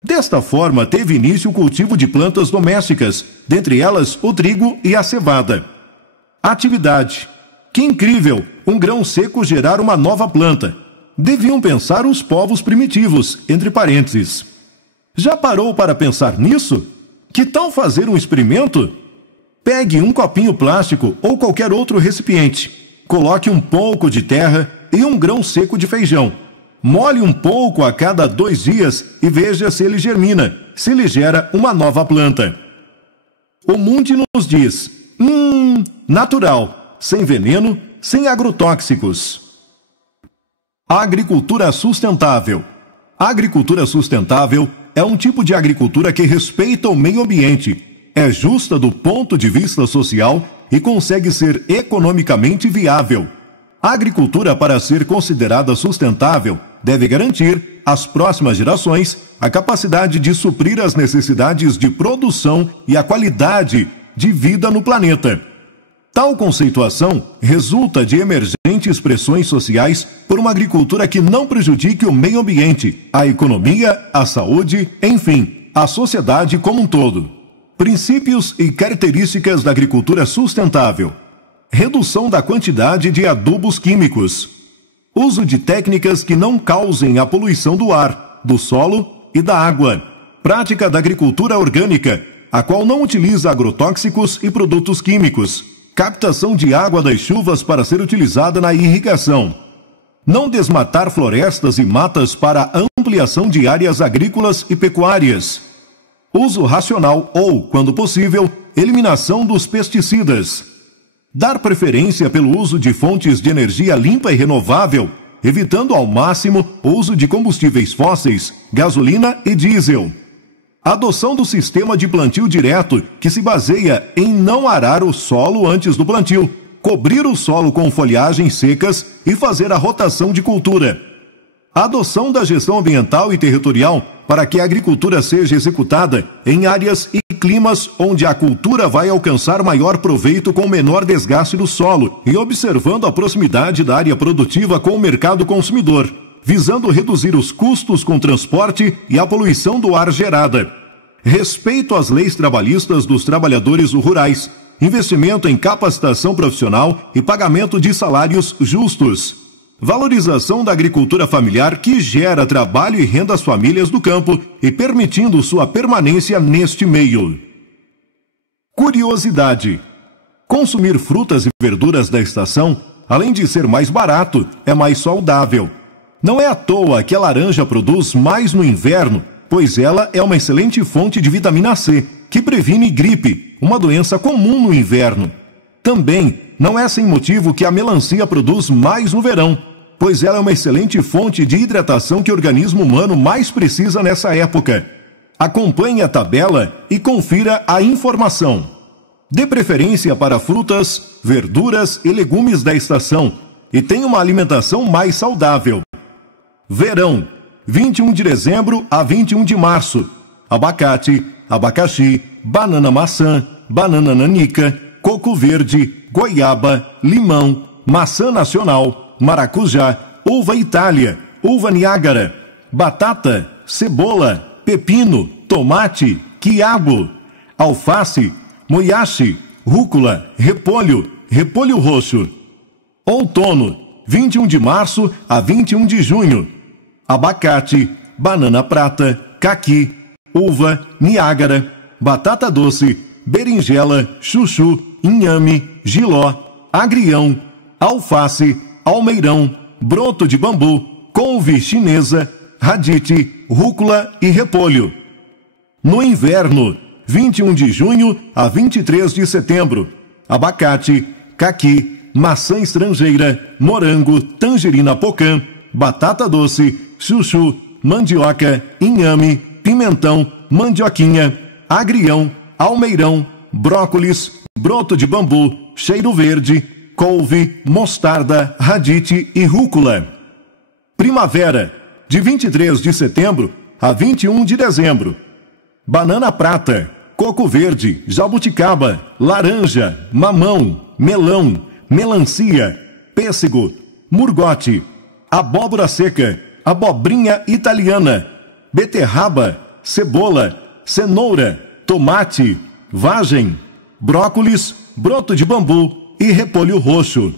Desta forma, teve início o cultivo de plantas domésticas, dentre elas o trigo e a cevada. Atividade. Que incrível! Um grão seco gerar uma nova planta. Deviam pensar os povos primitivos, entre parênteses. Já parou para pensar nisso? Que tal fazer um experimento? Pegue um copinho plástico ou qualquer outro recipiente. Coloque um pouco de terra e um grão seco de feijão. Molhe um pouco a cada 2 dias e veja se ele germina, se ele gera uma nova planta. O mundo nos diz, natural, sem veneno, sem agrotóxicos. Agricultura sustentável. A agricultura sustentável é um tipo de agricultura que respeita o meio ambiente, é justa do ponto de vista social e consegue ser economicamente viável. A agricultura, para ser considerada sustentável, deve garantir às próximas gerações a capacidade de suprir as necessidades de produção e a qualidade de vida no planeta. Tal conceituação resulta de emergentes pressões sociais por uma agricultura que não prejudique o meio ambiente, a economia, a saúde, enfim, a sociedade como um todo. Princípios e características da agricultura sustentável. Redução da quantidade de adubos químicos. Uso de técnicas que não causem a poluição do ar, do solo e da água. Prática da agricultura orgânica, a qual não utiliza agrotóxicos e produtos químicos. Captação de água das chuvas para ser utilizada na irrigação. Não desmatar florestas e matas para ampliação de áreas agrícolas e pecuárias. Uso racional ou, quando possível, eliminação dos pesticidas. Dar preferência pelo uso de fontes de energia limpa e renovável, evitando ao máximo o uso de combustíveis fósseis, gasolina e diesel. Adoção do sistema de plantio direto, que se baseia em não arar o solo antes do plantio, cobrir o solo com folhagens secas e fazer a rotação de cultura. Adoção da gestão ambiental e territorial para que a agricultura seja executada em áreas e climas onde a cultura vai alcançar maior proveito com menor desgaste do solo e observando a proximidade da área produtiva com o mercado consumidor, visando reduzir os custos com transporte e a poluição do ar gerada. Respeito às leis trabalhistas dos trabalhadores rurais, investimento em capacitação profissional e pagamento de salários justos. Valorização da agricultura familiar que gera trabalho e renda às famílias do campo e permitindo sua permanência neste meio. Curiosidade. Consumir frutas e verduras da estação, além de ser mais barato, é mais saudável. Não é à toa que a laranja produz mais no inverno, pois ela é uma excelente fonte de vitamina C, que previne gripe, uma doença comum no inverno. Também não é sem motivo que a melancia produz mais no verão, pois ela é uma excelente fonte de hidratação que o organismo humano mais precisa nessa época. Acompanhe a tabela e confira a informação. Dê preferência para frutas, verduras e legumes da estação e tenha uma alimentação mais saudável. Verão, 21 de dezembro a 21 de março. Abacate, abacaxi, banana maçã, banana nanica, coco verde, goiaba, limão, maçã nacional, maracujá, uva Itália, uva Niágara, batata, cebola, pepino, tomate, quiabo, alface, moyashi, rúcula, repolho, repolho roxo. Outono, 21 de março a 21 de junho. Abacate, banana prata, caqui, uva, Niágara, batata doce, berinjela, chuchu, inhame, jiló, agrião, alface, almeirão, broto de bambu, couve chinesa, radite, rúcula e repolho. No inverno, 21 de junho a 23 de setembro, abacate, caqui, maçã estrangeira, morango, tangerina pocã, batata doce, chuchu, mandioca, inhame, pimentão, mandioquinha, agrião, almeirão, brócolis, broto de bambu, cheiro verde, couve, mostarda, radite e rúcula. Primavera, de 23 de setembro a 21 de dezembro. Banana prata, coco verde, jabuticaba, laranja, mamão, melão, melancia, pêssego, murgote, abóbora seca, abobrinha italiana, beterraba, cebola, cenoura, tomate, vagem, brócolis, broto de bambu e repolho roxo.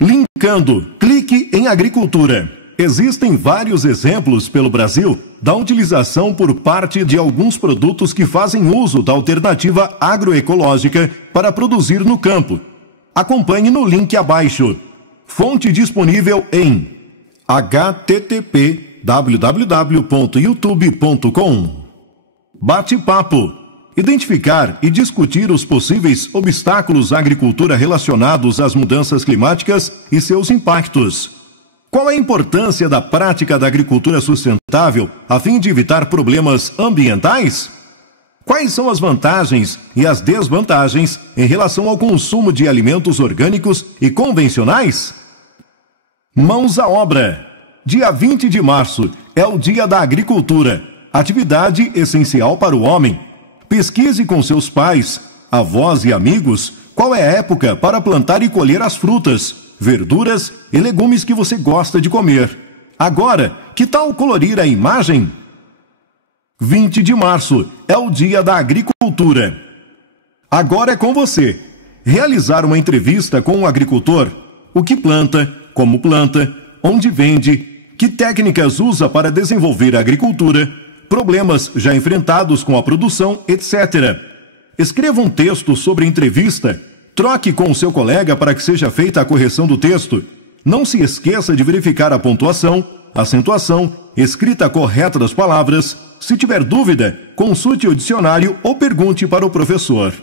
Linkando, clique em agricultura. Existem vários exemplos pelo Brasil da utilização por parte de alguns produtos que fazem uso da alternativa agroecológica para produzir no campo. Acompanhe no link abaixo. Fonte disponível em http://www.youtube.com. Bate-papo. Identificar e discutir os possíveis obstáculos à agricultura relacionados às mudanças climáticas e seus impactos. Qual a importância da prática da agricultura sustentável a fim de evitar problemas ambientais? Quais são as vantagens e as desvantagens em relação ao consumo de alimentos orgânicos e convencionais? Mãos à obra. Dia 20 de março é o Dia da Agricultura, atividade essencial para o homem. Pesquise com seus pais, avós e amigos qual é a época para plantar e colher as frutas, verduras e legumes que você gosta de comer. Agora, que tal colorir a imagem? 20 de março é o Dia da Agricultura. Agora é com você. Realizar uma entrevista com um agricultor. O que planta, como planta, onde vende, que técnicas usa para desenvolver a agricultura, problemas já enfrentados com a produção, etc. Escreva um texto sobre a entrevista. Troque com o seu colega para que seja feita a correção do texto. Não se esqueça de verificar a pontuação, acentuação, escrita correta das palavras. Se tiver dúvida, consulte o dicionário ou pergunte para o professor.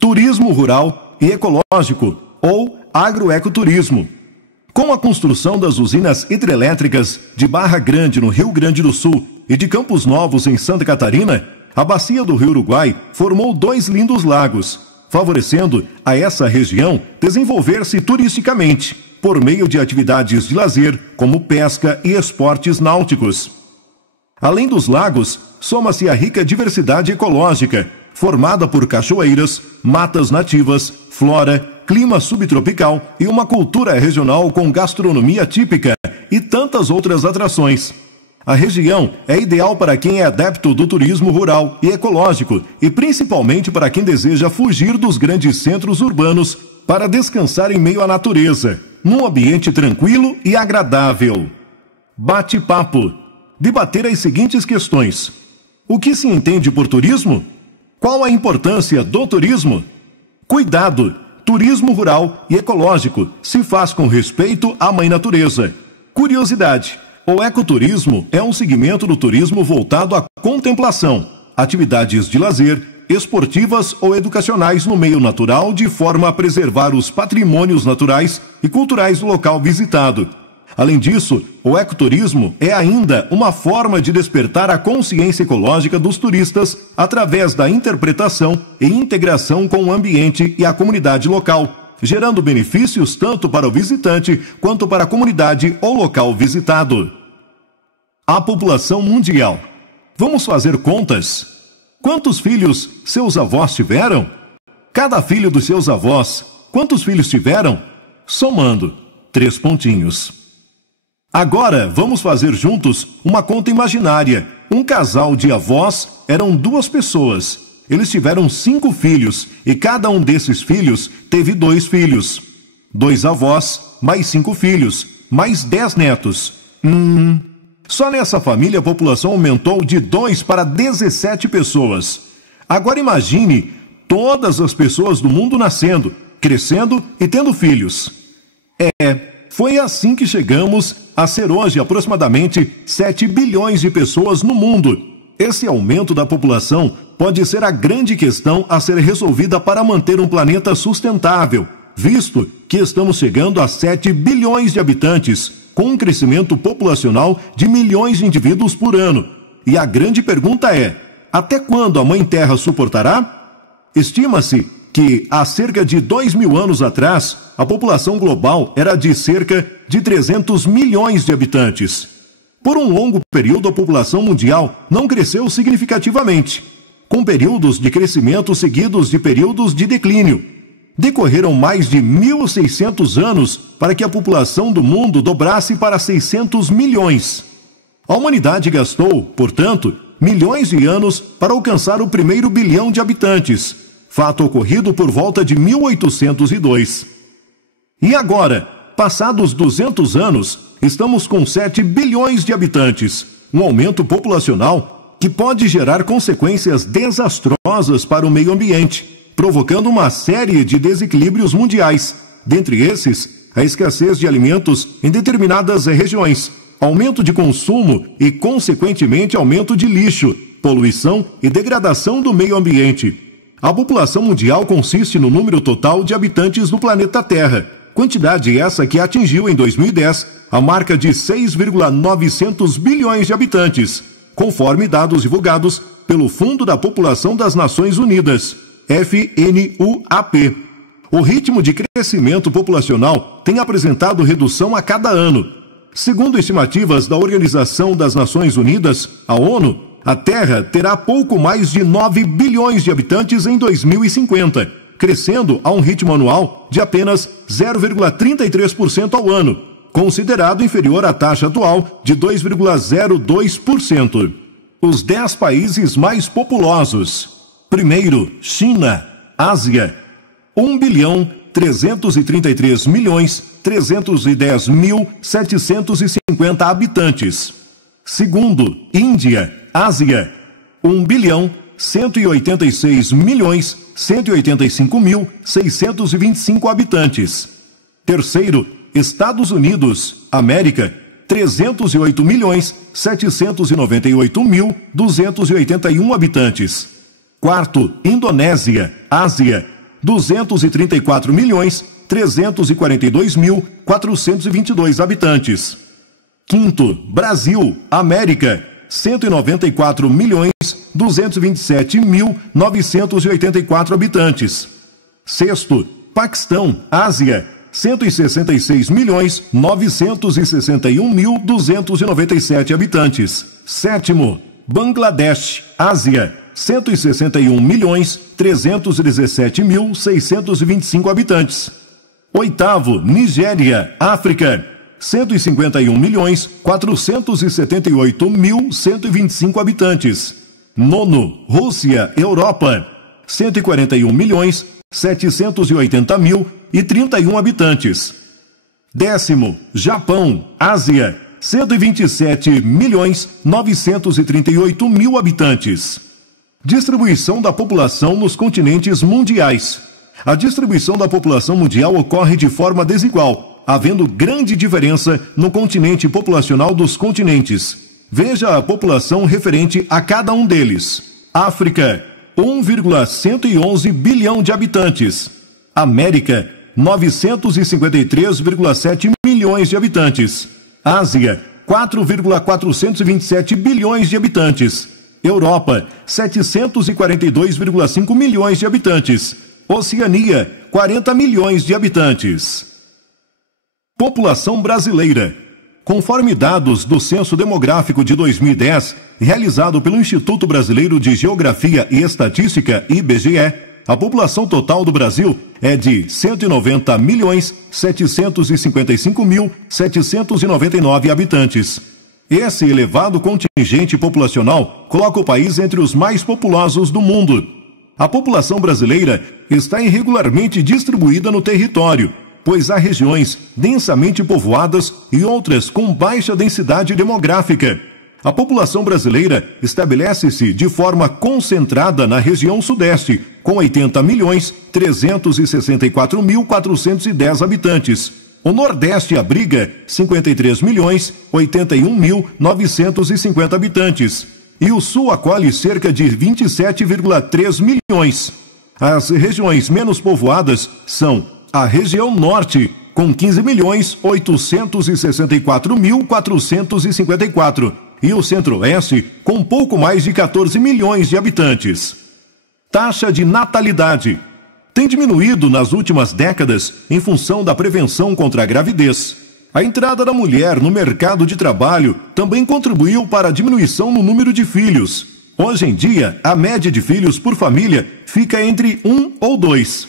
Turismo rural e ecológico, ou agroecoturismo. Com a construção das usinas hidrelétricas de Barra Grande, no Rio Grande do Sul, e de Campos Novos, em Santa Catarina, a bacia do Rio Uruguai formou 2 lindos lagos, favorecendo a essa região desenvolver-se turisticamente, por meio de atividades de lazer, como pesca e esportes náuticos. Além dos lagos, soma-se a rica diversidade ecológica, formada por cachoeiras, matas nativas, flora, clima subtropical e uma cultura regional com gastronomia típica e tantas outras atrações. A região é ideal para quem é adepto do turismo rural e ecológico e principalmente para quem deseja fugir dos grandes centros urbanos para descansar em meio à natureza, num ambiente tranquilo e agradável. Bate-papo. Debater as seguintes questões: o que se entende por turismo? Qual a importância do turismo? Cuidado. Turismo rural e ecológico se faz com respeito à mãe natureza. Curiosidade. O ecoturismo é um segmento do turismo voltado à contemplação, atividades de lazer, esportivas ou educacionais no meio natural de forma a preservar os patrimônios naturais e culturais do local visitado. Além disso, o ecoturismo é ainda uma forma de despertar a consciência ecológica dos turistas através da interpretação e integração com o ambiente e a comunidade local, gerando benefícios tanto para o visitante quanto para a comunidade ou local visitado. A população mundial. Vamos fazer contas? Quantos filhos seus avós tiveram? Cada filho dos seus avós, quantos filhos tiveram? Somando, 3 pontinhos. Agora vamos fazer juntos uma conta imaginária. Um casal de avós eram 2 pessoas. Eles tiveram 5 filhos e cada um desses filhos teve 2 filhos. 2 avós, mais 5 filhos, mais 10 netos. Só nessa família a população aumentou de 2 para 17 pessoas. Agora imagine todas as pessoas do mundo nascendo. crescendo e tendo filhos. Foi assim que chegamos a ser hoje aproximadamente 7 bilhões de pessoas no mundo. Esse aumento da população pode ser a grande questão a ser resolvida para manter um planeta sustentável, visto que estamos chegando a 7 bilhões de habitantes, com um crescimento populacional de milhões de indivíduos por ano. E a grande pergunta é: até quando a Mãe Terra suportará? Estima-se que há cerca de 2.000 anos atrás, a população global era de cerca de 300 milhões de habitantes. Por um longo período, a população mundial não cresceu significativamente, com períodos de crescimento seguidos de períodos de declínio. Decorreram mais de 1.600 anos para que a população do mundo dobrasse para 600 milhões. A humanidade gastou, portanto, milhões de anos para alcançar o primeiro bilhão de habitantes, fato ocorrido por volta de 1802. E agora, passados 200 anos, estamos com 7 bilhões de habitantes, um aumento populacional que pode gerar consequências desastrosas para o meio ambiente, provocando uma série de desequilíbrios mundiais, dentre esses, a escassez de alimentos em determinadas regiões, aumento de consumo e, consequentemente, aumento de lixo, poluição e degradação do meio ambiente. A população mundial consiste no número total de habitantes do planeta Terra, quantidade essa que atingiu em 2010 a marca de 6,900 bilhões de habitantes, conforme dados divulgados pelo Fundo da População das Nações Unidas, FNUAP. O ritmo de crescimento populacional tem apresentado redução a cada ano. Segundo estimativas da Organização das Nações Unidas, a ONU, a Terra terá pouco mais de 9 bilhões de habitantes em 2050, crescendo a um ritmo anual de apenas 0,33% ao ano, considerado inferior à taxa atual de 2,02%. Os 10 países mais populosos. Primeiro, China, Ásia, 1.333.310.750 habitantes. Segundo, Índia, Ásia, 1.186.185.625 habitantes. Terceiro, Estados Unidos, América, 308.798.281 habitantes. Quarto, Indonésia, Ásia, 234.342.422 habitantes. Quinto, Brasil, América, 194.227.984 habitantes. Sexto, Paquistão, Ásia, 166.961.297 habitantes. Sétimo, Bangladesh, Ásia, 161.317.625 habitantes. Oitavo, Nigéria, África, 151.478.125 habitantes. Nono, Rússia, Europa, 141.780.031 habitantes. Décimo, Japão, Ásia, 127.938.000 habitantes. Distribuição da população nos continentes mundiais. A distribuição da população mundial ocorre de forma desigual, havendo grande diferença no continente populacional dos continentes. Veja a população referente a cada um deles. África, 1,111 bilhão de habitantes. América, 953,7 milhões de habitantes. Ásia, 4,427 bilhões de habitantes. Europa, 742,5 milhões de habitantes. Oceania, 40 milhões de habitantes. População brasileira. Conforme dados do Censo Demográfico de 2010, realizado pelo Instituto Brasileiro de Geografia e Estatística, IBGE, a população total do Brasil é de 190.755.799 habitantes. Esse elevado contingente populacional coloca o país entre os mais populosos do mundo. A população brasileira está irregularmente distribuída no território, pois há regiões densamente povoadas e outras com baixa densidade demográfica. A população brasileira estabelece-se de forma concentrada na região sudeste, com 80.364.410 habitantes. O Nordeste abriga 53.081.950 habitantes. E o Sul acolhe cerca de 27,3 milhões. As regiões menos povoadas são a região Norte, com 15.864.454, e o Centro-Oeste, com pouco mais de 14 milhões de habitantes. Taxa de natalidade tem diminuído nas últimas décadas em função da prevenção contra a gravidez. A entrada da mulher no mercado de trabalho também contribuiu para a diminuição no número de filhos. Hoje em dia, a média de filhos por família fica entre 1 ou 2.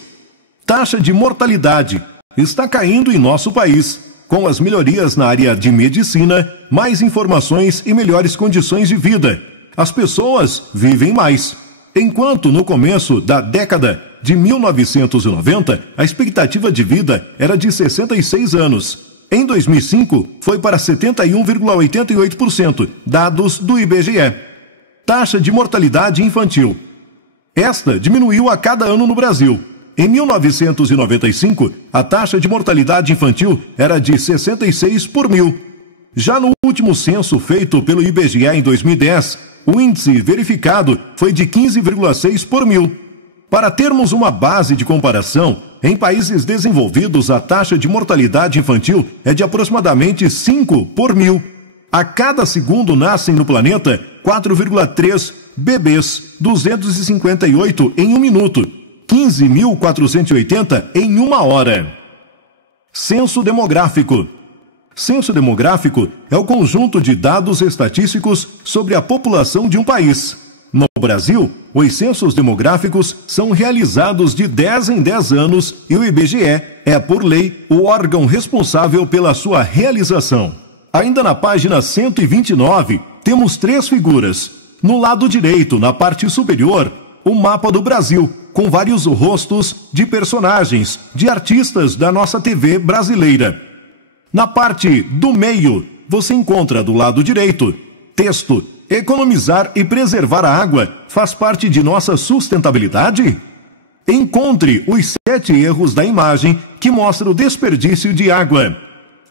Taxa de mortalidade está caindo em nosso país. Com as melhorias na área de medicina, mais informações e melhores condições de vida. As pessoas vivem mais. Enquanto no começo da década de 1990, a expectativa de vida era de 66 anos. Em 2005, foi para 71,88%, dados do IBGE. Taxa de mortalidade infantil. Esta diminuiu a cada ano no Brasil. Em 1995, a taxa de mortalidade infantil era de 66 por 1.000. Já no último censo feito pelo IBGE em 2010, o índice verificado foi de 15,6 por 1.000. Para termos uma base de comparação, em países desenvolvidos a taxa de mortalidade infantil é de aproximadamente 5 por 1.000. A cada segundo nascem no planeta 4,3 bebês, 258 em um minuto. 15.480 em uma hora. Censo demográfico. Censo demográfico é o conjunto de dados estatísticos sobre a população de um país. No Brasil, os censos demográficos são realizados de 10 em 10 anos e o IBGE é, por lei, o órgão responsável pela sua realização. Ainda na página 129, temos 3 figuras. No lado direito, na parte superior, o mapa do Brasil, com vários rostos de personagens, de artistas da nossa TV brasileira. Na parte do meio, você encontra do lado direito, texto: economizar e preservar a água faz parte de nossa sustentabilidade? Encontre os 7 erros da imagem que mostram o desperdício de água.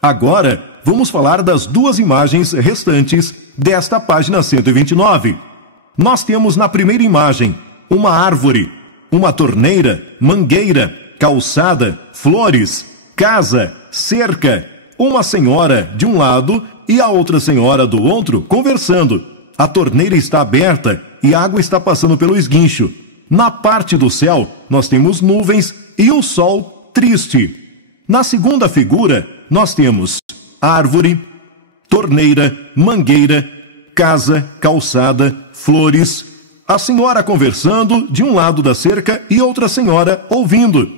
Agora, vamos falar das 2 imagens restantes desta página 129. Nós temos na primeira imagem uma árvore, uma torneira, mangueira, calçada, flores, casa, cerca, uma senhora de um lado e a outra senhora do outro conversando. A torneira está aberta e a água está passando pelo esguincho. Na parte do céu, nós temos nuvens e o sol triste. Na segunda figura, nós temos árvore, torneira, mangueira, casa, calçada, flores, a senhora conversando de um lado da cerca e outra senhora ouvindo.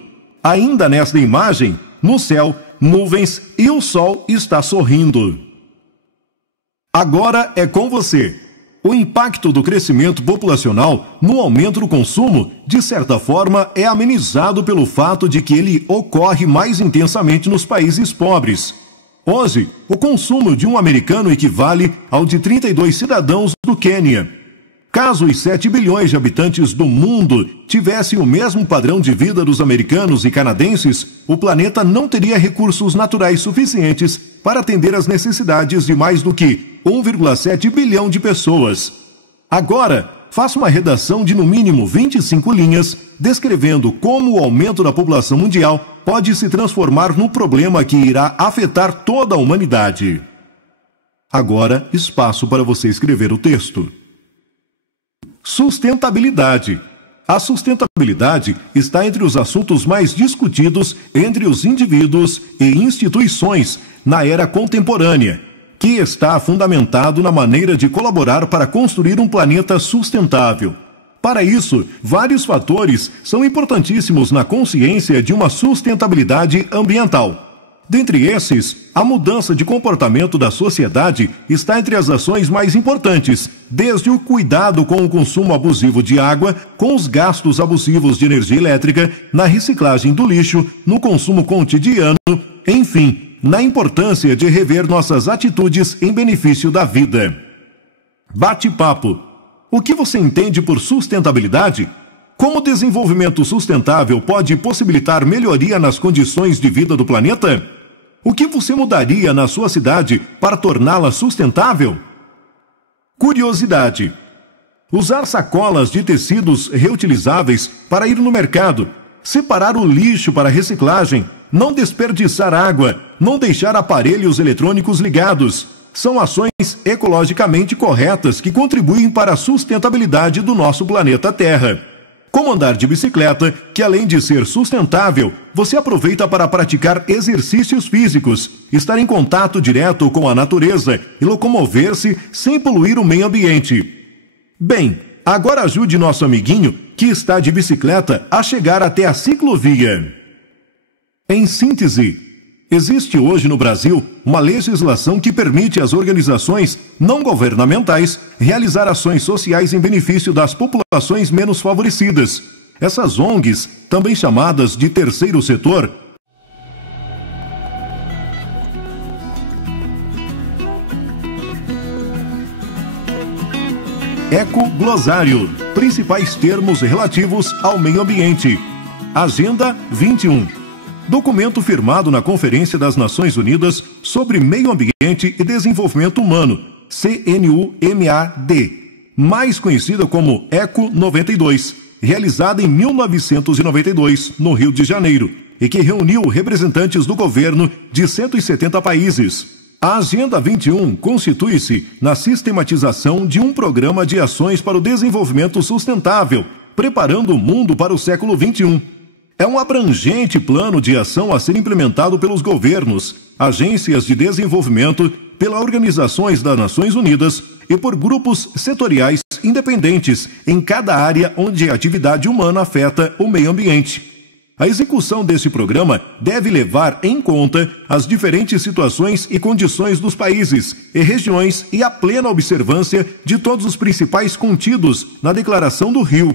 Ainda nesta imagem, no céu, nuvens e o sol está sorrindo. Agora é com você. O impacto do crescimento populacional no aumento do consumo, de certa forma, é amenizado pelo fato de que ele ocorre mais intensamente nos países pobres. Hoje, o consumo de um americano equivale ao de 32 cidadãos do Quênia. Caso os 7 bilhões de habitantes do mundo tivessem o mesmo padrão de vida dos americanos e canadenses, o planeta não teria recursos naturais suficientes para atender às necessidades de mais do que 1,7 bilhão de pessoas. Agora, faça uma redação de no mínimo 25 linhas, descrevendo como o aumento da população mundial pode se transformar no problema que irá afetar toda a humanidade. Agora, espaço para você escrever o texto. Sustentabilidade. A sustentabilidade está entre os assuntos mais discutidos entre os indivíduos e instituições na era contemporânea, que está fundamentado na maneira de colaborar para construir um planeta sustentável. Para isso, vários fatores são importantíssimos na consciência de uma sustentabilidade ambiental. Dentre esses, a mudança de comportamento da sociedade está entre as ações mais importantes, desde o cuidado com o consumo abusivo de água, com os gastos abusivos de energia elétrica, na reciclagem do lixo, no consumo cotidiano, enfim, na importância de rever nossas atitudes em benefício da vida. Bate-papo. O que você entende por sustentabilidade? Como o desenvolvimento sustentável pode possibilitar melhoria nas condições de vida do planeta? O que você mudaria na sua cidade para torná-la sustentável? Curiosidade. Usar sacolas de tecidos reutilizáveis para ir no mercado, separar o lixo para reciclagem, não desperdiçar água, não deixar aparelhos eletrônicos ligados, são ações ecologicamente corretas que contribuem para a sustentabilidade do nosso planeta Terra. Como andar de bicicleta, que além de ser sustentável, você aproveita para praticar exercícios físicos, estar em contato direto com a natureza e locomover-se sem poluir o meio ambiente. Bem, agora ajude nosso amiguinho, que está de bicicleta, a chegar até a ciclovia. Em síntese, existe hoje no Brasil uma legislação que permite às organizações não governamentais realizar ações sociais em benefício das populações menos favorecidas. Essas ONGs, também chamadas de terceiro setor, Ecoglossário. Principais termos relativos ao meio ambiente. Agenda 21. Documento firmado na Conferência das Nações Unidas sobre Meio Ambiente e Desenvolvimento Humano, CNUMAD, mais conhecida como ECO 92, realizada em 1992, no Rio de Janeiro, e que reuniu representantes do governo de 170 países. A Agenda 21 constitui-se na sistematização de um programa de ações para o desenvolvimento sustentável, preparando o mundo para o século XXI. É um abrangente plano de ação a ser implementado pelos governos, agências de desenvolvimento, pelas organizações das Nações Unidas e por grupos setoriais independentes em cada área onde a atividade humana afeta o meio ambiente. A execução deste programa deve levar em conta as diferentes situações e condições dos países e regiões e a plena observância de todos os principais contidos na Declaração do Rio.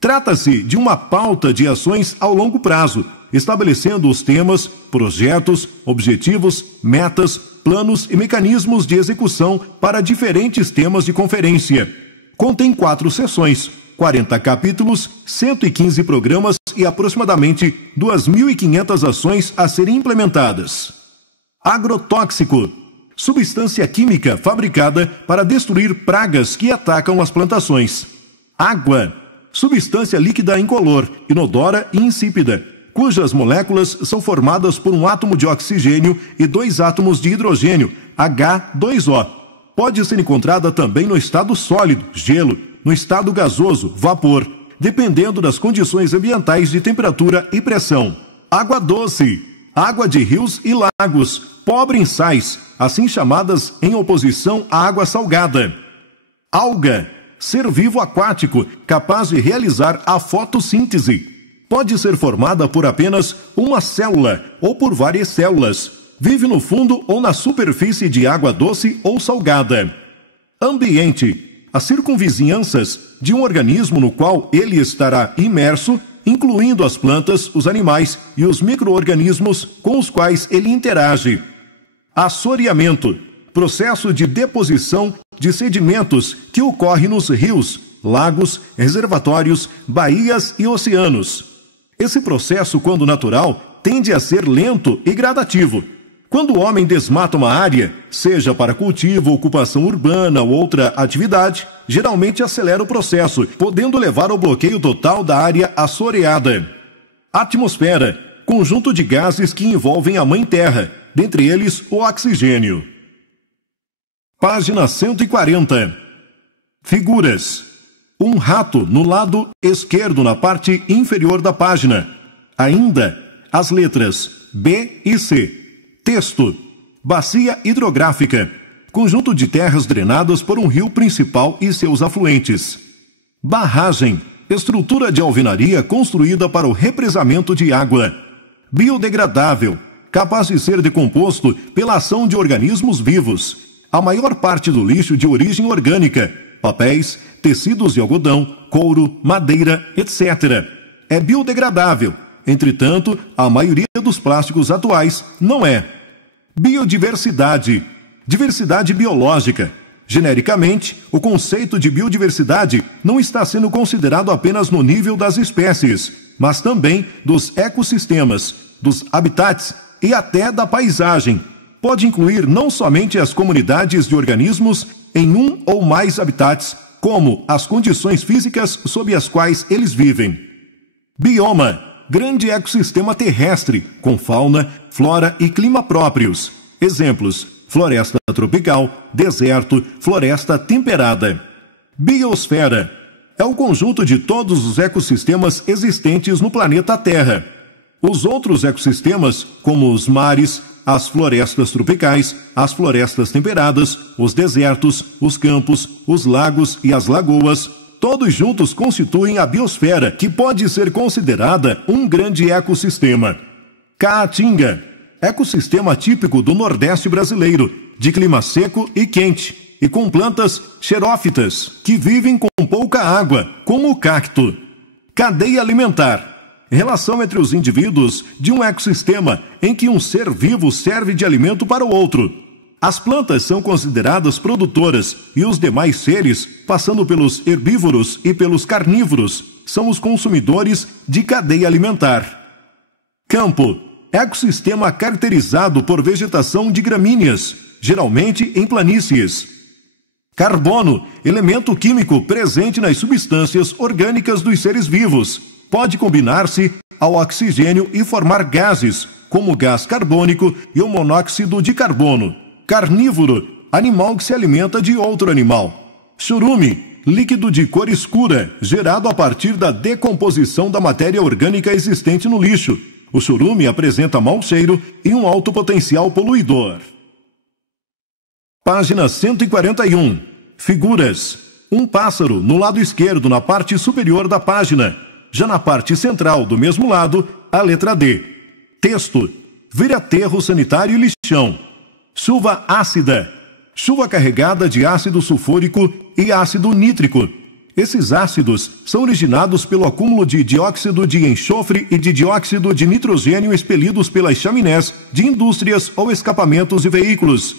Trata-se de uma pauta de ações ao longo prazo, estabelecendo os temas, projetos, objetivos, metas, planos e mecanismos de execução para diferentes temas de conferência. Contém 4 sessões, 40 capítulos, 115 programas e aproximadamente 2.500 ações a serem implementadas. Agrotóxico. Substância química fabricada para destruir pragas que atacam as plantações. Água. Substância líquida incolor, inodora e insípida, cujas moléculas são formadas por um átomo de oxigênio e 2 átomos de hidrogênio, H2O. Pode ser encontrada também no estado sólido, gelo, no estado gasoso, vapor, dependendo das condições ambientais de temperatura e pressão. Água doce. Água de rios e lagos, pobre em sais, assim chamadas em oposição à água salgada. Alga. Ser vivo aquático, capaz de realizar a fotossíntese. Pode ser formada por apenas uma célula ou por várias células. Vive no fundo ou na superfície de água doce ou salgada. Ambiente. As circunvizinhanças de um organismo no qual ele estará imerso, incluindo as plantas, os animais e os micro-organismos com os quais ele interage. Assoreamento. Processo de deposição de sedimentos que ocorre nos rios, lagos, reservatórios, baías e oceanos. Esse processo, quando natural, tende a ser lento e gradativo. Quando o homem desmata uma área, seja para cultivo, ocupação urbana ou outra atividade, geralmente acelera o processo, podendo levar ao bloqueio total da área assoreada. Atmosfera, conjunto de gases que envolvem a Mãe Terra, dentre eles o oxigênio. Página 140. Figuras. Um rato no lado esquerdo na parte inferior da página. Ainda, as letras B e C. Texto. Bacia hidrográfica. Conjunto de terras drenadas por um rio principal e seus afluentes. Barragem. Estrutura de alvenaria construída para o represamento de água. Biodegradável. Capaz de ser decomposto pela ação de organismos vivos. A maior parte do lixo de origem orgânica, papéis, tecidos de algodão, couro, madeira, etc. É biodegradável. Entretanto, a maioria dos plásticos atuais não é. Biodiversidade. Diversidade biológica. Genericamente, o conceito de biodiversidade não está sendo considerado apenas no nível das espécies, mas também dos ecossistemas, dos habitats e até da paisagem. Pode incluir não somente as comunidades de organismos em um ou mais habitats, como as condições físicas sob as quais eles vivem. Bioma: grande ecossistema terrestre, com fauna, flora e clima próprios. Exemplos: floresta tropical, deserto, floresta temperada. Biosfera: é o conjunto de todos os ecossistemas existentes no planeta Terra. Os outros ecossistemas, como os mares, as florestas tropicais, as florestas temperadas, os desertos, os campos, os lagos e as lagoas, todos juntos constituem a biosfera, que pode ser considerada um grande ecossistema. Caatinga: ecossistema típico do Nordeste brasileiro, de clima seco e quente, e com plantas xerófitas, que vivem com pouca água, como o cacto. Cadeia alimentar: relação entre os indivíduos de um ecossistema em que um ser vivo serve de alimento para o outro. As plantas são consideradas produtoras e os demais seres, passando pelos herbívoros e pelos carnívoros, são os consumidores de cadeia alimentar. Campo: ecossistema caracterizado por vegetação de gramíneas, geralmente em planícies. Carbono: elemento químico presente nas substâncias orgânicas dos seres vivos. Pode combinar-se ao oxigênio e formar gases, como o gás carbônico e o monóxido de carbono. Carnívoro: animal que se alimenta de outro animal. Churume: líquido de cor escura, gerado a partir da decomposição da matéria orgânica existente no lixo. O churume apresenta mau cheiro e um alto potencial poluidor. Página 141. Figuras: um pássaro no lado esquerdo, na parte superior da página. Já na parte central do mesmo lado, a letra D. Texto: vira-aterro sanitário e lixão. Chuva ácida: chuva carregada de ácido sulfúrico e ácido nítrico. Esses ácidos são originados pelo acúmulo de dióxido de enxofre e de dióxido de nitrogênio expelidos pelas chaminés de indústrias ou escapamentos de veículos.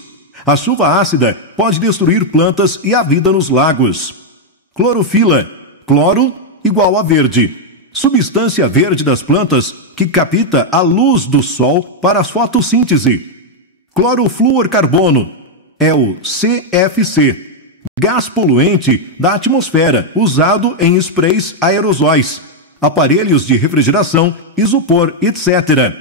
A chuva ácida pode destruir plantas e a vida nos lagos. Clorofila: cloro igual a verde. Substância verde das plantas que capta a luz do sol para a fotossíntese. Clorofluorcarbono é o CFC, gás poluente da atmosfera usado em sprays aerosóis, aparelhos de refrigeração, isopor, etc.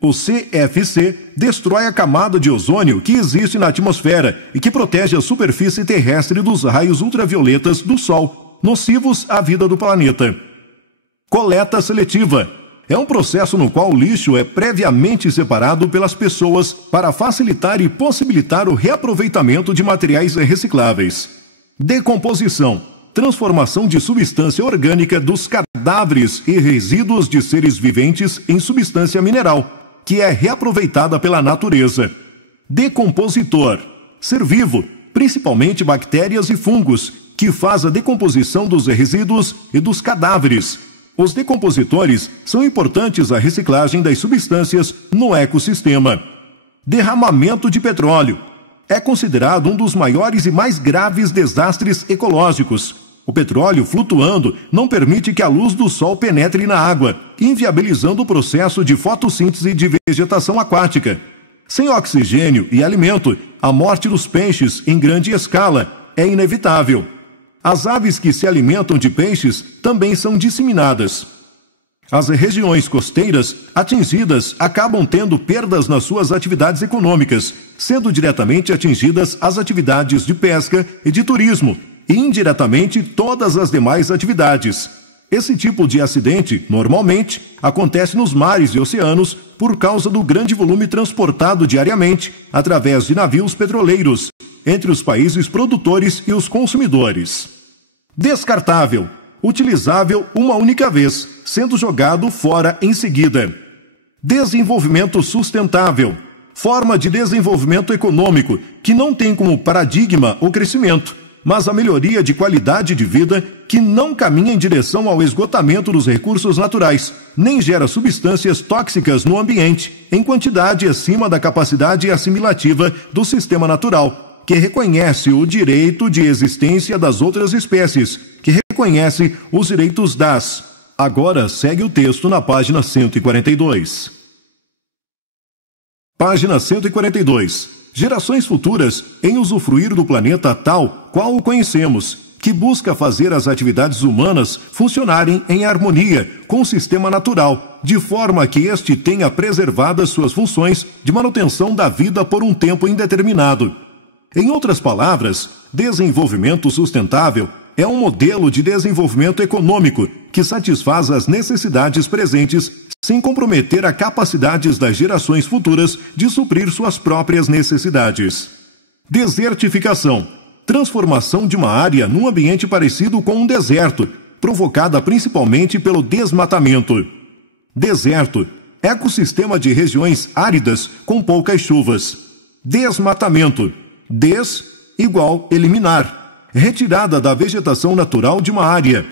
O CFC destrói a camada de ozônio que existe na atmosfera e que protege a superfície terrestre dos raios ultravioletas do Sol, nocivos à vida do planeta. Coleta seletiva: é um processo no qual o lixo é previamente separado pelas pessoas para facilitar e possibilitar o reaproveitamento de materiais recicláveis. Decomposição: transformação de substância orgânica dos cadáveres e resíduos de seres viventes em substância mineral, que é reaproveitada pela natureza. Decompositor: ser vivo, principalmente bactérias e fungos, que faz a decomposição dos resíduos e dos cadáveres. Os decompositores são importantes à reciclagem das substâncias no ecossistema. Derramamento de petróleo: é considerado um dos maiores e mais graves desastres ecológicos. O petróleo flutuando não permite que a luz do sol penetre na água, inviabilizando o processo de fotossíntese de vegetação aquática. Sem oxigênio e alimento, a morte dos peixes em grande escala é inevitável. As aves que se alimentam de peixes também são disseminadas. As regiões costeiras atingidas acabam tendo perdas nas suas atividades econômicas, sendo diretamente atingidas as atividades de pesca e de turismo, e indiretamente todas as demais atividades. Esse tipo de acidente, normalmente, acontece nos mares e oceanos por causa do grande volume transportado diariamente através de navios petroleiros entre os países produtores e os consumidores. Descartável: utilizável uma única vez, sendo jogado fora em seguida. Desenvolvimento sustentável: forma de desenvolvimento econômico que não tem como paradigma o crescimento, mas a melhoria de qualidade de vida que não caminha em direção ao esgotamento dos recursos naturais, nem gera substâncias tóxicas no ambiente em quantidade acima da capacidade assimilativa do sistema natural, que reconhece o direito de existência das outras espécies, que reconhece os direitos das. Agora segue o texto na página 142. Página 142. Gerações futuras em usufruir do planeta tal qual o conhecemos, que busca fazer as atividades humanas funcionarem em harmonia com o sistema natural, de forma que este tenha preservadas suas funções de manutenção da vida por um tempo indeterminado. Em outras palavras, desenvolvimento sustentável é um modelo de desenvolvimento econômico que satisfaz as necessidades presentes sem comprometer a capacidade das gerações futuras de suprir suas próprias necessidades. Desertificação. Transformação de uma área num ambiente parecido com um deserto, provocada principalmente pelo desmatamento. Deserto. Ecossistema de regiões áridas com poucas chuvas. Desmatamento. Des igual eliminar. Retirada da vegetação natural de uma área.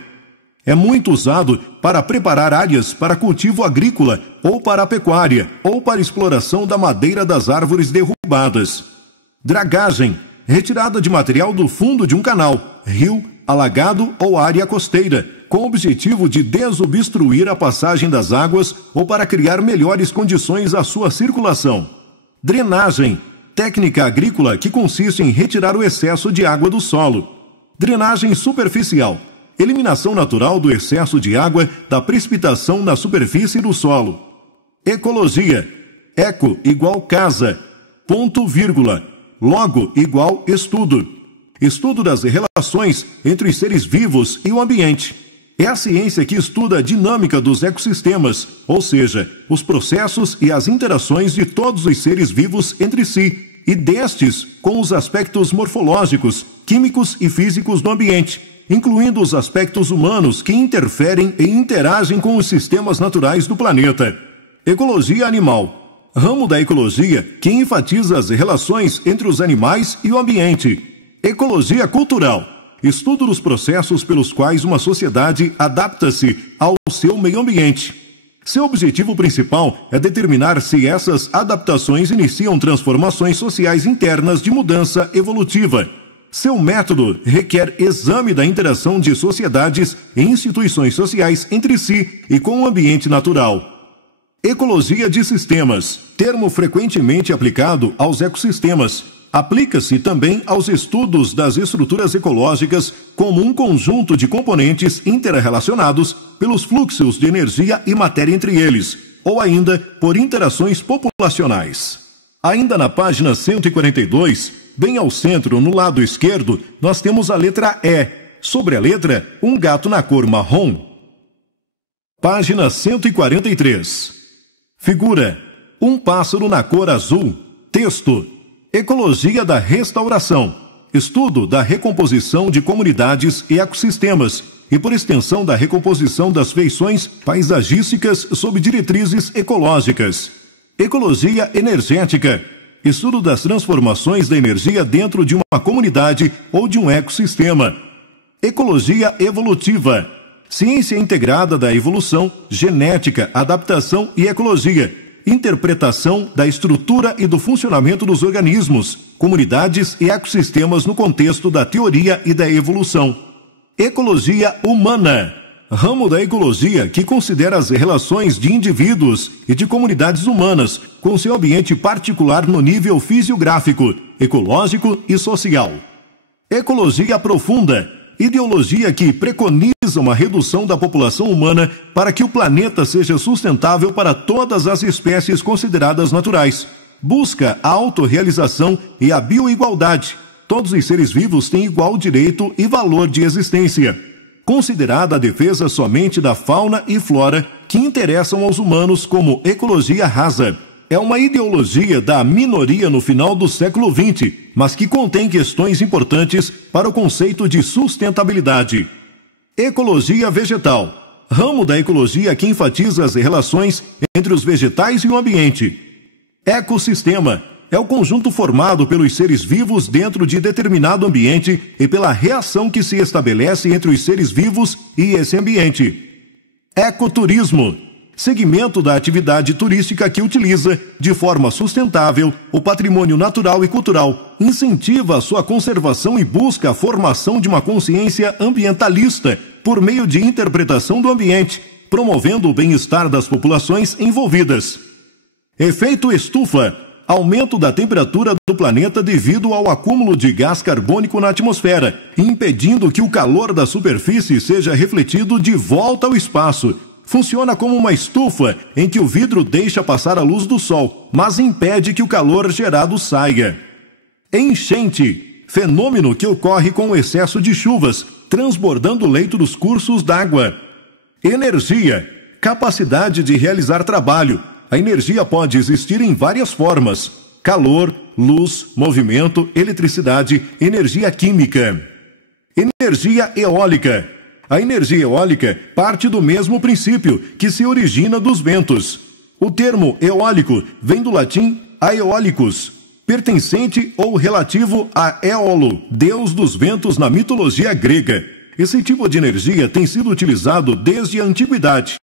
É muito usado para preparar áreas para cultivo agrícola ou para a pecuária ou para exploração da madeira das árvores derrubadas. Dragagem. Retirada de material do fundo de um canal, rio, alagado ou área costeira, com o objetivo de desobstruir a passagem das águas ou para criar melhores condições à sua circulação. Drenagem. Técnica agrícola que consiste em retirar o excesso de água do solo. Drenagem superficial. Eliminação natural do excesso de água da precipitação na superfície do solo. Ecologia. Eco igual casa. Ponto, vírgula. Logo igual estudo. Estudo das relações entre os seres vivos e o ambiente. É a ciência que estuda a dinâmica dos ecossistemas, ou seja, os processos e as interações de todos os seres vivos entre si, e destes com os aspectos morfológicos, químicos e físicos do ambiente, incluindo os aspectos humanos que interferem e interagem com os sistemas naturais do planeta. Ecologia animal. Ramo da ecologia que enfatiza as relações entre os animais e o ambiente. Ecologia cultural. Estudo dos processos pelos quais uma sociedade adapta-se ao seu meio ambiente. Seu objetivo principal é determinar se essas adaptações iniciam transformações sociais internas de mudança evolutiva. Seu método requer exame da interação de sociedades e instituições sociais entre si e com o ambiente natural. Ecologia de sistemas, termo frequentemente aplicado aos ecossistemas. Aplica-se também aos estudos das estruturas ecológicas como um conjunto de componentes interrelacionados pelos fluxos de energia e matéria entre eles, ou ainda por interações populacionais. Ainda na página 142, bem ao centro, no lado esquerdo, nós temos a letra E. Sobre a letra, um gato na cor marrom. Página 143. Figura: um pássaro na cor azul. Texto: Ecologia da restauração. Estudo da recomposição de comunidades e ecossistemas e, por extensão, da recomposição das feições paisagísticas sob diretrizes ecológicas. Ecologia energética. Estudo das transformações da energia dentro de uma comunidade ou de um ecossistema. Ecologia evolutiva. Ciência integrada da evolução, genética, adaptação e ecologia. Interpretação da estrutura e do funcionamento dos organismos, comunidades e ecossistemas no contexto da teoria e da evolução. Ecologia humana. Ramo da ecologia que considera as relações de indivíduos e de comunidades humanas com seu ambiente particular no nível fisiográfico, ecológico e social. Ecologia profunda. Ideologia que preconiza uma redução da população humana para que o planeta seja sustentável para todas as espécies consideradas naturais. Busca a autorrealização e a bioigualdade. Todos os seres vivos têm igual direito e valor de existência. Considerada a defesa somente da fauna e flora que interessam aos humanos como ecologia rasa. É uma ideologia da minoria no final do século XX, mas que contém questões importantes para o conceito de sustentabilidade. Ecologia vegetal. Ramo da ecologia que enfatiza as relações entre os vegetais e o ambiente. Ecossistema. É o conjunto formado pelos seres vivos dentro de determinado ambiente e pela reação que se estabelece entre os seres vivos e esse ambiente. Ecoturismo. segmento da atividade turística que utiliza, de forma sustentável, o patrimônio natural e cultural, incentiva a sua conservação e busca a formação de uma consciência ambientalista por meio de interpretação do ambiente, promovendo o bem-estar das populações envolvidas. Efeito estufa: aumento da temperatura do planeta devido ao acúmulo de gás carbônico na atmosfera, impedindo que o calor da superfície seja refletido de volta ao espaço. Funciona como uma estufa em que o vidro deixa passar a luz do sol, mas impede que o calor gerado saia. Enchente: fenômeno que ocorre com o excesso de chuvas, transbordando o leito dos cursos d'água. Energia: capacidade de realizar trabalho. A energia pode existir em várias formas: calor, luz, movimento, eletricidade, energia química. Energia eólica: a energia eólica parte do mesmo princípio, que se origina dos ventos. O termo eólico vem do latim aeolicus, pertencente ou relativo a Éolo, deus dos ventos na mitologia grega. Esse tipo de energia tem sido utilizado desde a antiguidade.